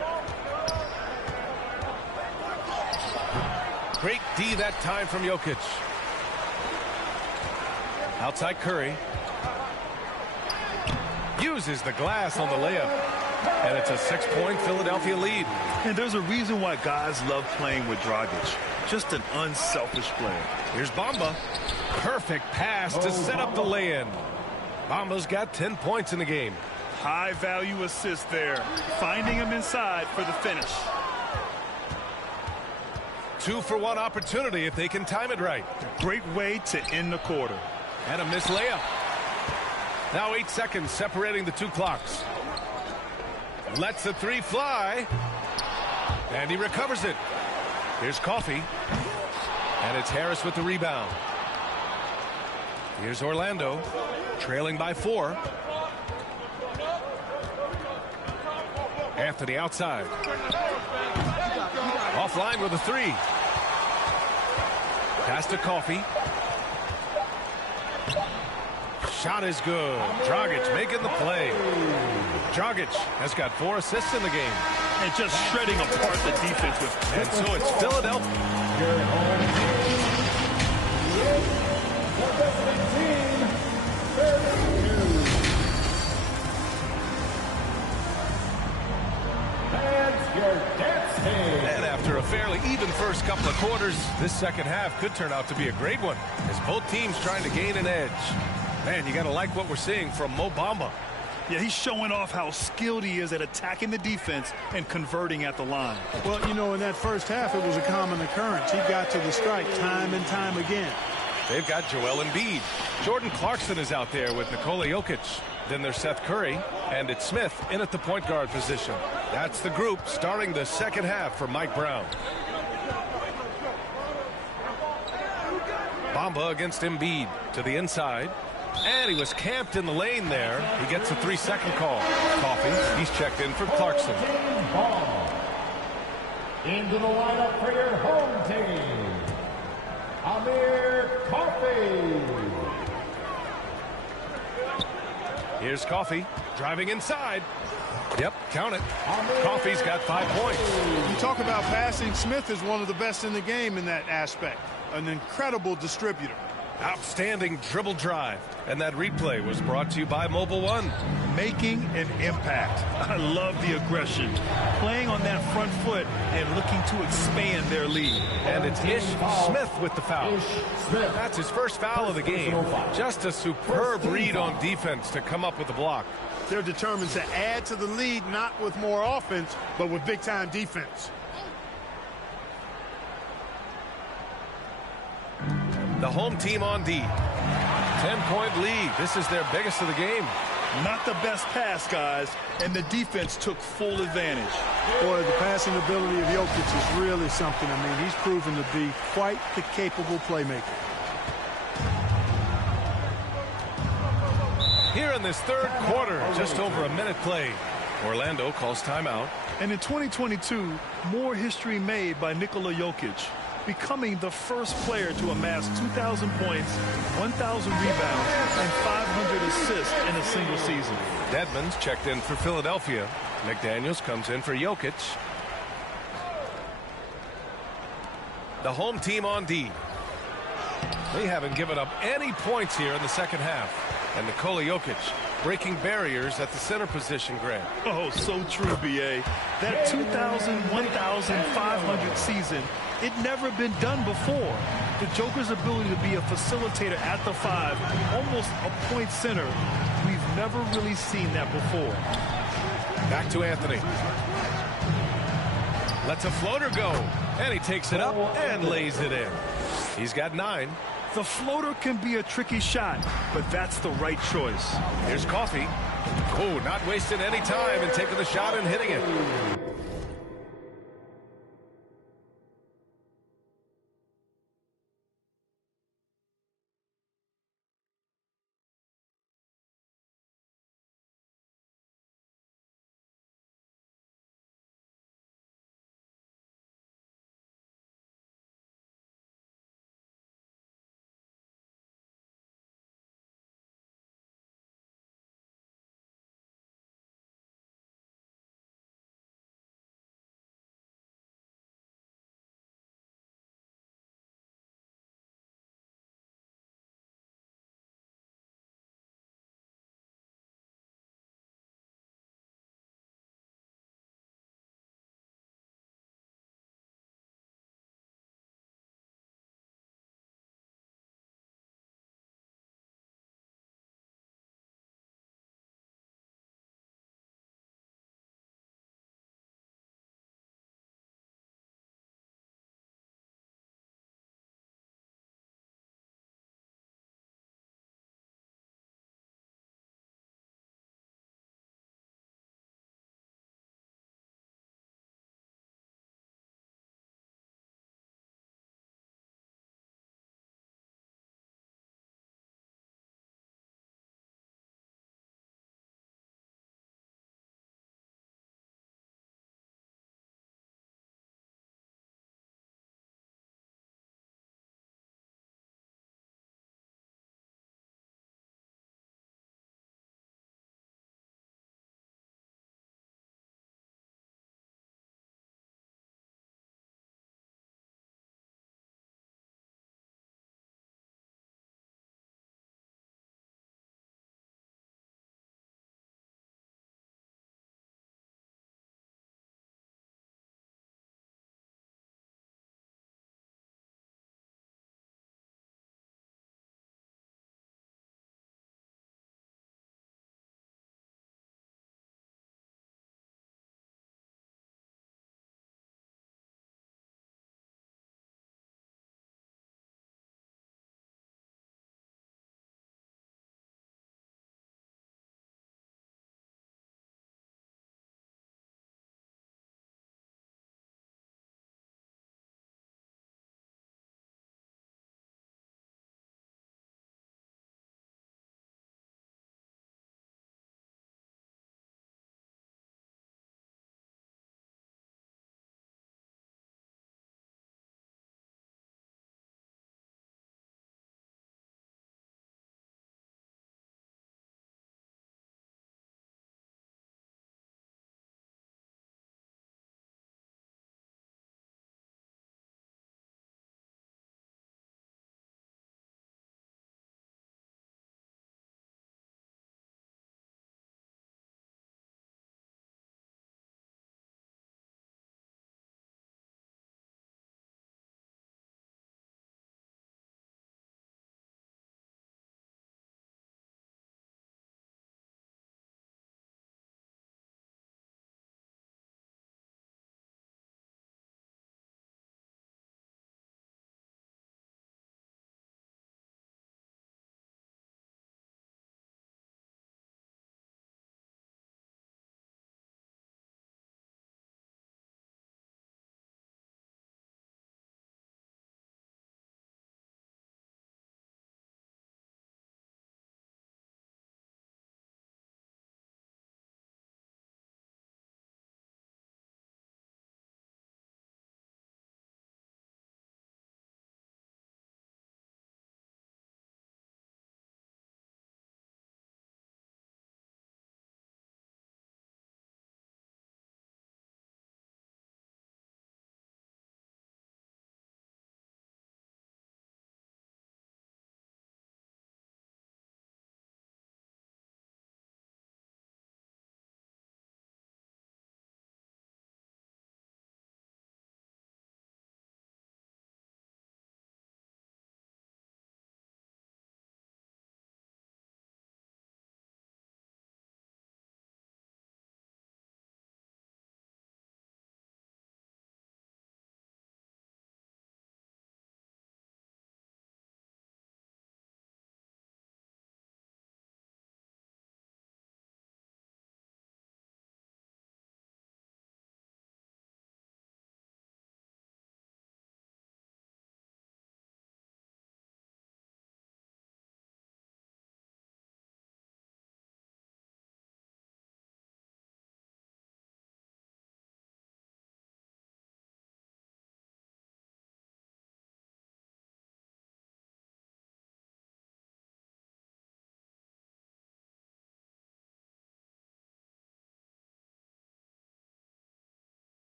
Great D that time from Jokic. Outside Curry. Uses the glass on the layup. And it's a 6-point Philadelphia lead. And there's a reason why guys love playing with Dragic. Just an unselfish player. Here's Bamba. Perfect pass to set up the lay-in. Bamba's got 10 points in the game. High value assist there. Finding him inside for the finish. 2-for-1 opportunity if they can time it right. Great way to end the quarter. And a missed layup. Now 8 seconds separating the two clocks. Lets the three fly. And he recovers it. Here's Coffey. And it's Harris with the rebound. Here's Orlando, trailing by 4. Anthony outside. Offline with a 3. Pass to Coffey. Shot is good. Dragic making the play. Dragic has got 4 assists in the game. And just shredding apart the defense with. And so it's Philadelphia. And after a fairly even first couple of quarters, this second half could turn out to be a great one as both teams trying to gain an edge. Man, you got to like what we're seeing from Mo Bamba. Yeah, he's showing off how skilled he is at attacking the defense and converting at the line. Well, you know, in that first half, it was a common occurrence. He got to the strike time and time again. They've got Joel Embiid. Jordan Clarkson is out there with Nikola Jokic. Then there's Seth Curry, and it's Smith in at the point guard position. That's the group starting the second half for Mike Brown. Bamba against Embiid to the inside. And he was camped in the lane there. He gets a 3-second call. Coffey, he's checked in for Clarkson. Into the lineup for your home team, Amir Coffey. Here's Coffey driving inside. Yep, count it. Coffey's got 5 points. You talk about passing. Smith is one of the best in the game in that aspect. An incredible distributor. Outstanding dribble drive. And that replay was brought to you by Mobile One. Making an impact. I love the aggression. Playing on that front foot and looking to expand their lead. And it's Ish Smith with the foul. That's his first foul of the game. Just a superb read on defense to come up with the block. They're determined to add to the lead, not with more offense, but with big-time defense. The home team on D. 10-point lead. This is their biggest of the game. Not the best pass, guys, and the defense took full advantage. Boy, the passing ability of Jokic is really something. I mean, he's proven to be quite the capable playmaker. Here in this third quarter, just over a minute played. Orlando calls timeout. And in 2022, more history made by Nikola Jokic. becoming the first player to amass 2,000 points, 1,000 rebounds, and 500 assists in a single season. Dedmon's checked in for Philadelphia. McDaniels comes in for Jokic. The home team on D. They haven't given up any points here in the second half. And Nikola Jokic breaking barriers at the center position, Grant. Oh, so true, B.A. That 2,000, 1,500 season, it never been done before. The Joker's ability to be a facilitator at the 5, almost a point center, we've never really seen that before. Back to Anthony. Lets a floater go, and he takes it up and lays it in. He's got 9. The floater can be a tricky shot, but that's the right choice. Here's Coffee. Oh, not wasting any time and taking the shot and hitting it.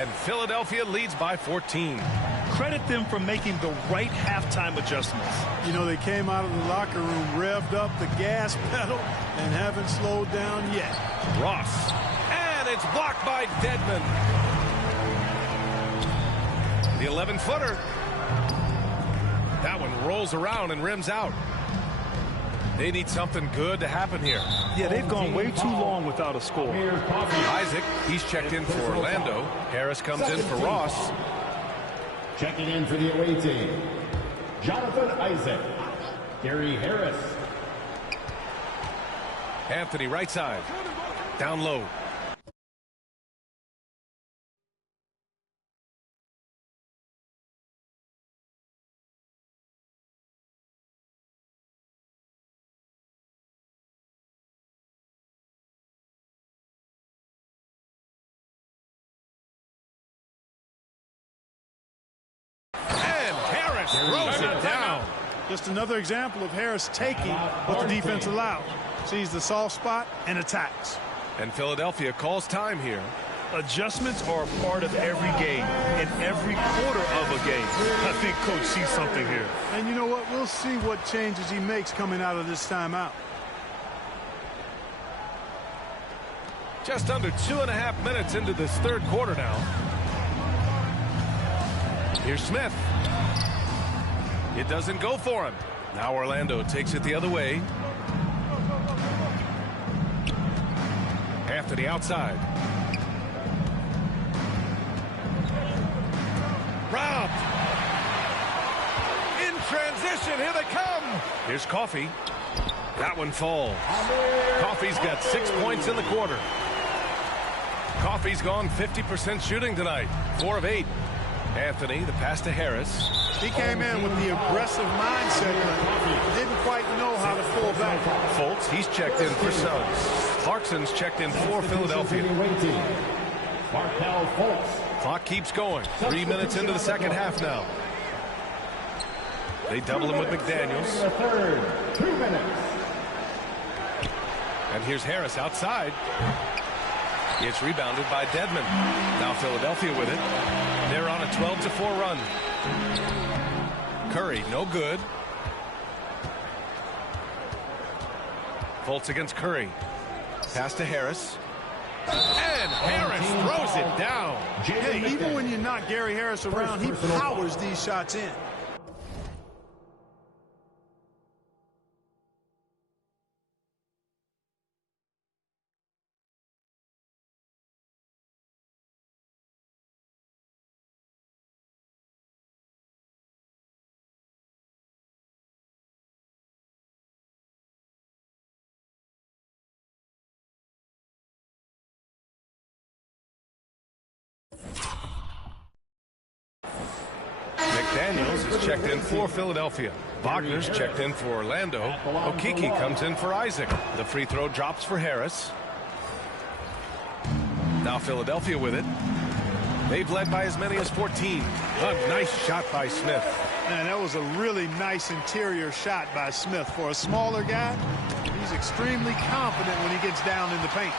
And Philadelphia leads by 14. Credit them for making the right halftime adjustments. You know, they came out of the locker room, revved up the gas pedal, and haven't slowed down yet. Ross. And it's blocked by Dedmon. The 11-footer. That one rolls around and rims out. They need something good to happen here. Yeah, they've gone way too long without a score. Isaac, he's checked in for Orlando. Harris comes in for Ross. Checking in for the away team, Jonathan Isaac, Gary Harris. Anthony right side, down low. Throws it down. Just another example of Harris taking what the defense allowed. Sees the soft spot and attacks. And Philadelphia calls time here. Adjustments are a part of every game, in every quarter of a game. I think Coach sees something here. And you know what? We'll see what changes he makes coming out of this timeout. Just under 2.5 minutes into this third quarter now. Here's Smith. It doesn't go for him. Now Orlando takes it the other way. Anthony outside. Robbed. In transition, here they come. Here's Coffey. That one falls. Coffey's got 6 points in the quarter. Coffey's gone 50% shooting tonight. 4 of 8. Anthony, the pass to Harris. He came in with the aggressive mindset, but didn't quite know how to pull back. Fultz, he's checked in for Suggs. Clarkson's checked in for Philadelphia. Markelle Fultz. Clock keeps going. 3 minutes into the second half now. They double him with McDaniels. The third, 2 minutes. And here's Harris outside. It's rebounded by Dedmon. Now Philadelphia with it. They're on a 12-4 run. Curry, no good. Fultz against Curry. Pass to Harris. And Harris throws it down. Hey, even when you're not Gary Harris around, he powers these shots in. McDaniels is checked in for Philadelphia. Wagner's checked in for Orlando. Okeke comes in for Isaac. The free throw drops for Harris. Now Philadelphia with it. They've led by as many as 14. A nice shot by Smith. Man, that was a really nice interior shot by Smith. For a smaller guy, he's extremely confident when he gets down in the paint.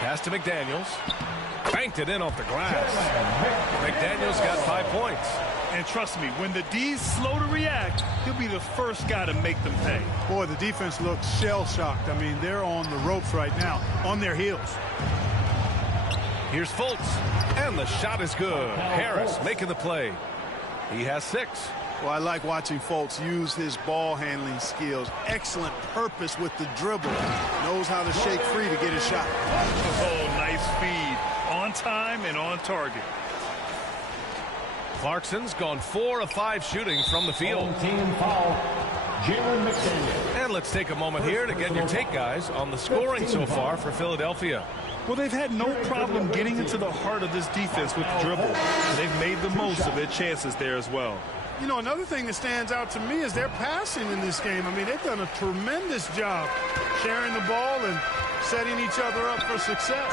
Pass to McDaniels. Banked it in off the glass. McDaniels got 5 points. And trust me, when the D's slow to react, he'll be the first guy to make them pay. Boy, the defense looks shell-shocked. I mean, they're on the ropes right now, on their heels. Here's Fultz. And the shot is good. Harris making the play. He has 6. Well, I like watching Fultz use his ball handling skills. Excellent purpose with the dribble. Knows how to shake free to get his shot. Oh, nice feed. On time and on target. Clarkson's gone 4 of 5 shooting from the field. Team foul, Jalen McDaniels. And let's take a moment here to get your take, guys, on the scoring so far for Philadelphia. Well, they've had no problem getting into the heart of this defense with the dribble. They've made the most of their chances there as well. You know, another thing that stands out to me is their passing in this game. I mean, they've done a tremendous job sharing the ball and setting each other up for success.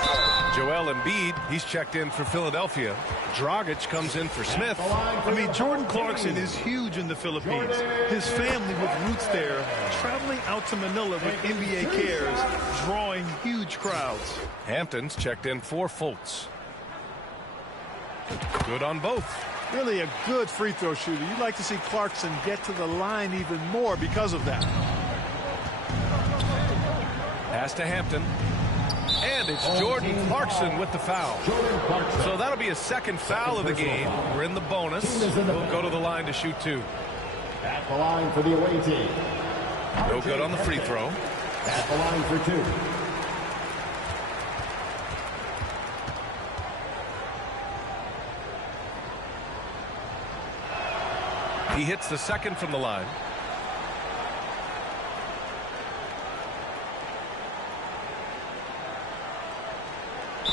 Joel Embiid, he's checked in for Philadelphia. Dragic comes in for Smith. I mean, Jordan Clarkson is huge in the Philippines. His family with roots there, traveling out to Manila with NBA cares, drawing huge crowds. Hampton's checked in for Fultz. Good on both. Really a good free throw shooter. You'd like to see Clarkson get to the line even more because of that. Pass to Hampton. And it's Jordan Clarkson with the foul. So that'll be a second foul of the game. We're in the bonus. We'll go to the line to shoot 2. At the line for the away team. No good on the free throw. At the line for 2. He hits the second from the line.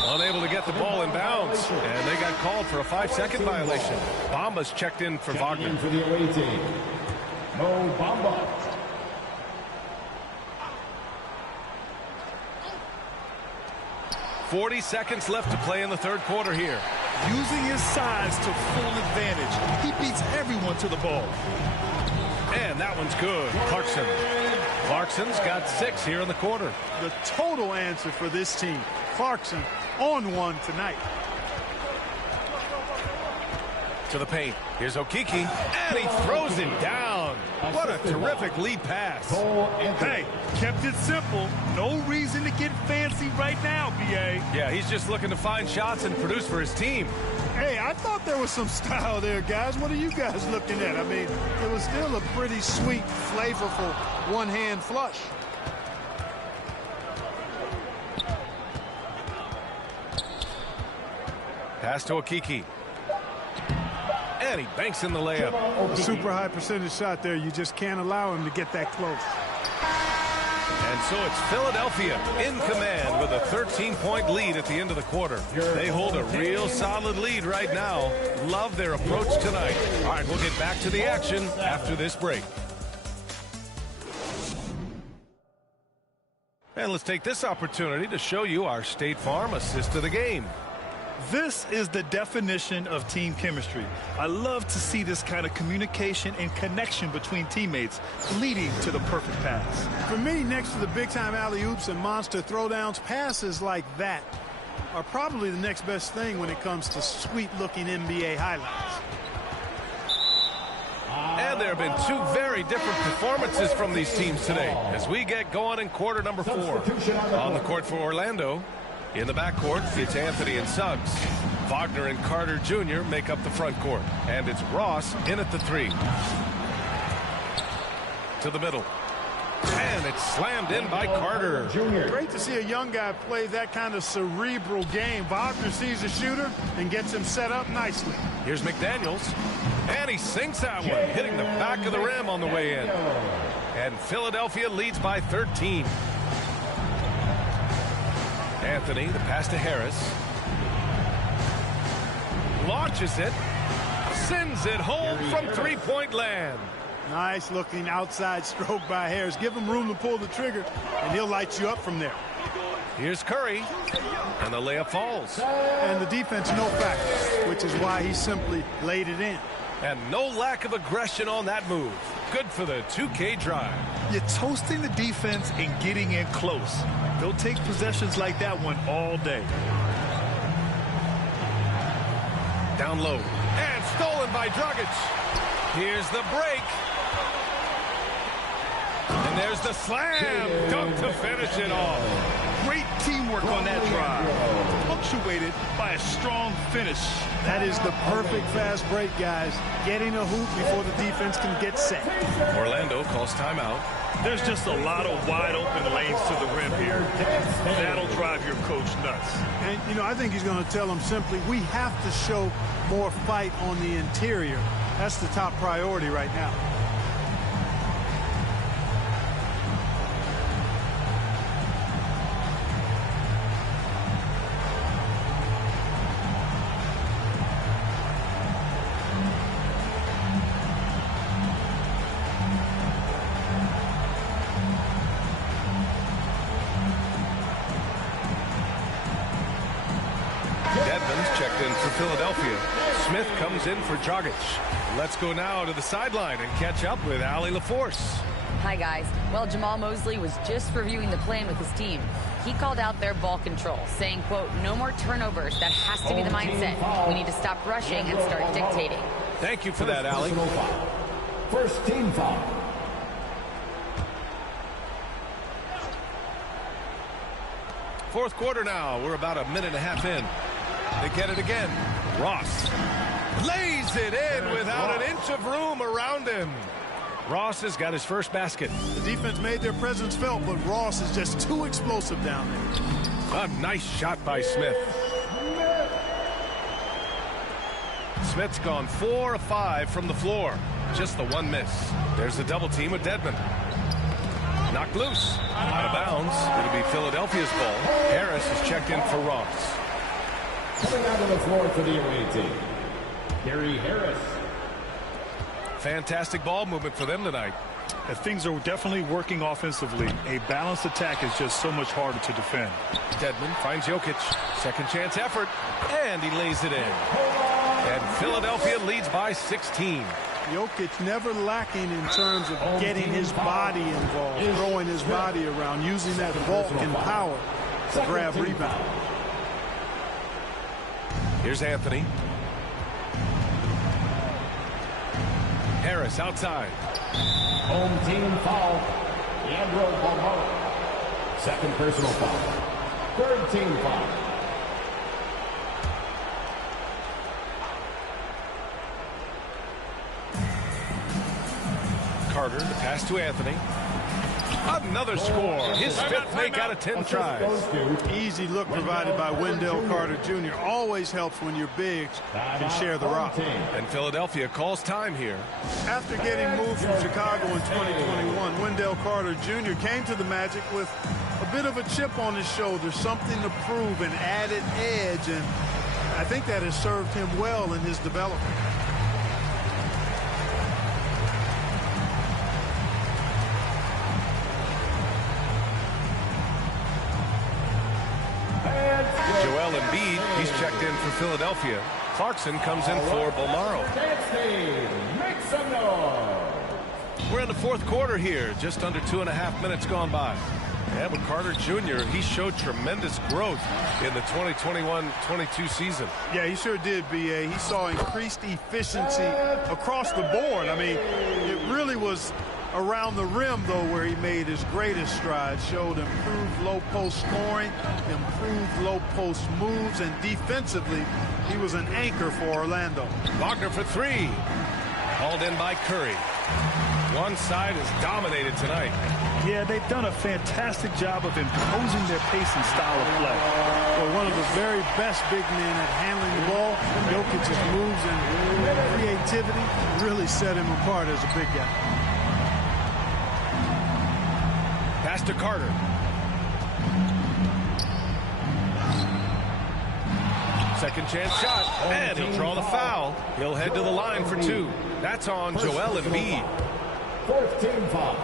Unable to get the ball in bounds. And they got called for a 5-second violation. Bamba's checked in for Wagner. In for the away team. Mo Bamba. .40 seconds left to play in the third quarter here. Using his size to full advantage. He beats everyone to the ball. And that one's good. Clarkson. Clarkson's got 6 here in the quarter. The total answer for this team. Clarkson on one tonight. To the paint. Here's Okiki. And he throws it down. What a terrific lead pass. Hey, kept it simple. No reason to get fancy right now, B.A. Yeah, he's just looking to find shots and produce for his team. Hey, I thought there was some style there, guys. What are you guys looking at? I mean, it was still a pretty sweet, flavorful one-hand flush. Pass to Okiki. And he banks in the layup. A super high percentage shot there. You just can't allow him to get that close. And so it's Philadelphia in command with a 13-point lead at the end of the quarter. They hold a real solid lead right now. Love their approach tonight. All right, we'll get back to the action after this break. And let's take this opportunity to show you our State Farm assist of the game. This is the definition of team chemistry. I love to see this kind of communication and connection between teammates leading to the perfect pass. For me, next to the big-time alley-oops and monster throwdowns, passes like that are probably the next best thing when it comes to sweet-looking NBA highlights. And there have been 2 very different performances from these teams today as we get going in quarter number 4. On the court for Orlando. In the backcourt, it's Anthony and Suggs. Wagner and Carter Jr. make up the front court. And it's Ross in at the 3. To the middle. And it's slammed in by Carter. Great to see a young guy play that kind of cerebral game. Wagner sees the shooter and gets him set up nicely. Here's McDaniels. And he sinks that one, hitting the back of the rim on the way in. And Philadelphia leads by 13. Anthony, the pass to Harris. Launches it. Sends it home from three-point land. Nice looking outside stroke by Harris. Give him room to pull the trigger, and he'll light you up from there. Here's Curry. And the layup falls. And the defense no factor, which is why he simply laid it in. And no lack of aggression on that move. Good for the 2K drive. You're toasting the defense and getting in close. They'll take possessions like that one all day. Down low. And stolen by Dragic. Here's the break. And there's the slam. Dunk to finish it off. Great teamwork on that drive. Punctuated by a strong finish. That is the perfect fast break, guys. Getting a hoop before the defense can get set. Orlando calls timeout. There's just a lot of wide open lanes to the rim here. That'll drive your coach nuts. And, you know, I think he's going to tell them simply, we have to show more fight on the interior. That's the top priority right now. Philadelphia. Smith comes in for Dragic. Let's go now to the sideline and catch up with Allie LaForce. Hi, guys. Well, Jamal Mosley was just reviewing the plan with his team. He called out their ball control, saying, quote, no more turnovers. That has to be the mindset. We need to stop rushing and start dictating. Thank you for that, Allie. First team foul. Fourth quarter now. We're about a minute and a half in. They get it again. Ross lays it in without an inch of room around him. Ross has got his first basket. The defense made their presence felt, but Ross is just too explosive down there. A nice shot by Smith. Smith's gone 4 of 5 from the floor. Just the one miss. There's the double team with Dedmon. Knocked loose. Out of bounds. It'll be Philadelphia's ball. Harris is checked in for Ross. Coming out of the floor for the away team, Gary Harris. Fantastic ball movement for them tonight. Things are definitely working offensively. A balanced attack is just so much harder to defend. Dedmon finds Jokic. Second chance effort. And he lays it in. And Philadelphia leads by 16. Jokic never lacking in terms of getting his body involved, throwing his body around, using that bulk and power to grab rebounds. Here's Anthony. Harris outside. Home team foul. Leandro Bolmaro. Second personal foul. Third team foul. Carter, the pass to Anthony. Another score. His fifth make out of 10 tries. Easy look provided by Wendell Carter Jr. Always helps when your bigs can share the rock. And Philadelphia calls time here. After getting moved from Chicago in 2021, Wendell Carter Jr. came to the Magic with a bit of a chip on his shoulder, something to prove, an added edge, and I think that has served him well in his development. Joel Embiid, he's checked in for Philadelphia. Clarkson comes in for Bolmaro. We're in the fourth quarter here, just under 2.5 minutes gone by. And with Carter Jr., he showed tremendous growth in the 2021-22 season. Yeah, he sure did, B.A. He saw increased efficiency across the board. I mean, it really was around the rim, though, where he made his greatest strides. Showed improved low-post scoring, improved low-post moves, and defensively, he was an anchor for Orlando. Wagner for three. Called in by Curry. One side is dominated tonight. Yeah, they've done a fantastic job of imposing their pace and style of play. Well, one of the very best big men at handling the ball. Jokic's moves and creativity really set him apart as a big guy. Pass to Carter. Second chance shot, and he'll draw the foul. He'll head to the line for two. That's on Joel Embiid. Fourth team foul.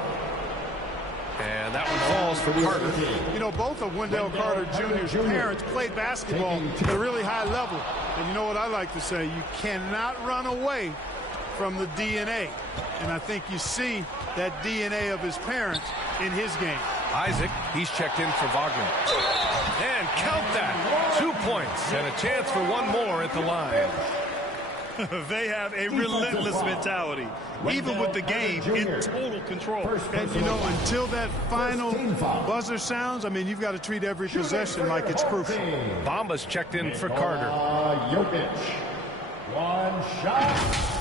And that one falls for Carter. You know, both of Wendell Carter Jr.'s parents played basketball at a really high level. And you know what I like to say? You cannot run away from the DNA. And I think you see that DNA of his parents in his game. Isaac, he's checked in for Wagner. And count that. 2 points and a chance for one more at the line. They have a relentless mentality, even with the game in total control. And, you know, until that final buzzer sounds, I mean, you've got to treat every possession like it's crucial. Bamba's checked in for Carter. Jokic. One shot.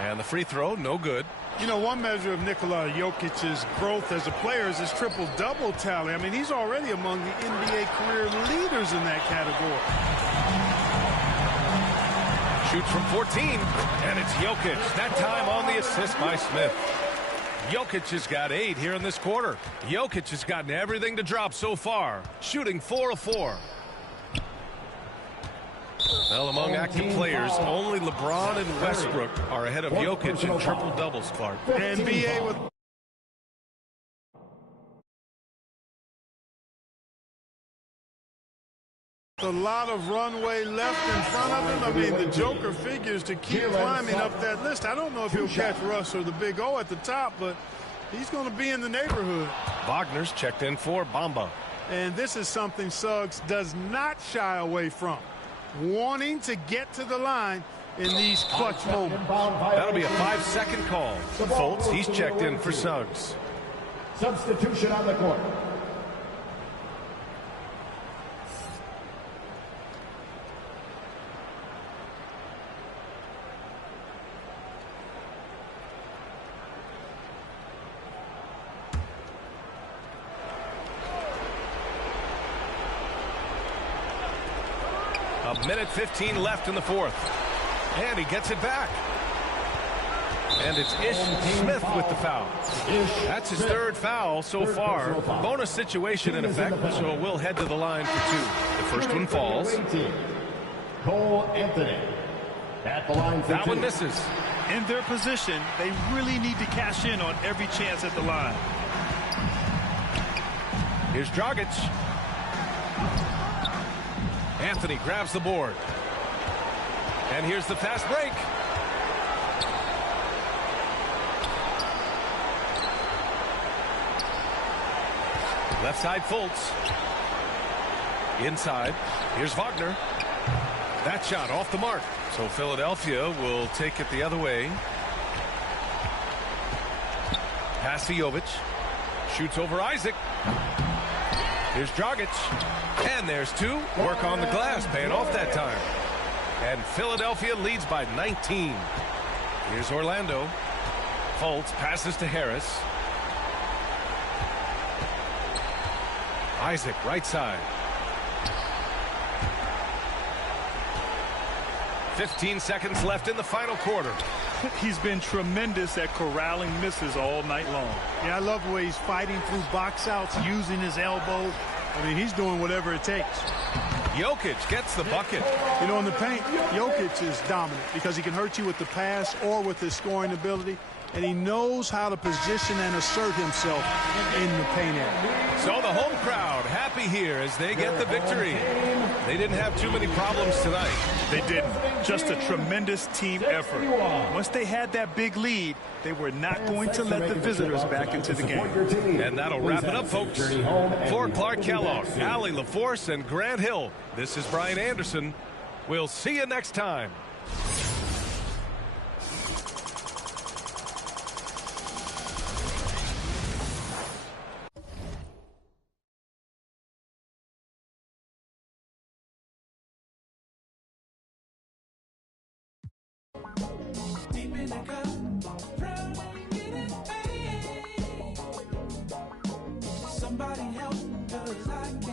And the free throw, no good. You know, one measure of Nikola Jokic's growth as a player is his triple-double tally. I mean, he's already among the NBA career leaders in that category. Shoots from 14, and it's Jokic. That time on the assist by Smith. Jokic has got 8 here in this quarter. Jokic has gotten everything to drop so far, shooting 4 of 4. Well, among active players, only LeBron and Westbrook are ahead of Jokic in triple-doubles, Clark. And BA with a lot of runway left in front of him. I mean, the Joker figures to keep climbing up that list. I don't know if he'll catch Russ or the Big O at the top, but he's going to be in the neighborhood. Wagner's checked in for Bamba. And this is something Suggs does not shy away from. Wanting to get to the line in these clutch moments. That'll be a 5-second call. Fultz, he's checked in for Suggs. Substitution on the court. A minute 15 left in the fourth. And he gets it back. And it's Ish Smith with the foul. That's his third foul so far. Bonus situation in effect, so we'll head to the line for 2. The first one falls. Cole Anthony at the line for 2. That one misses. In their position, they really need to cash in on every chance at the line. Here's Dragic. Anthony grabs the board. And here's the fast break. Left side Fultz. Inside. Here's Wagner. That shot off the mark. So Philadelphia will take it the other way. Pass to Jovic. Shoots over Isaac. Here's Dragic. And there's 2. Work on the glass, paying off that time. And Philadelphia leads by 19. Here's Orlando. Fultz passes to Harris. Isaac, right side. 15 seconds left in the final quarter. He's been tremendous at corralling misses all night long. Yeah, I love the way he's fighting through box outs, using his elbows. I mean, he's doing whatever it takes. Jokic gets the bucket. You know, in the paint, Jokic is dominant because he can hurt you with the pass or with his scoring ability, and he knows how to position and assert himself in the paint area. So the home crowd happy here as they get the victory. They didn't have too many problems tonight. They didn't. Just a tremendous team effort. Once they had that big lead, they were not going to let the visitors back into the game. And that'll wrap it up, folks. For Clark Kellogg, Allie LaForce, and Grant Hill, this is Brian Anderson. We'll see you next time. Somebody help, 'cause I can't.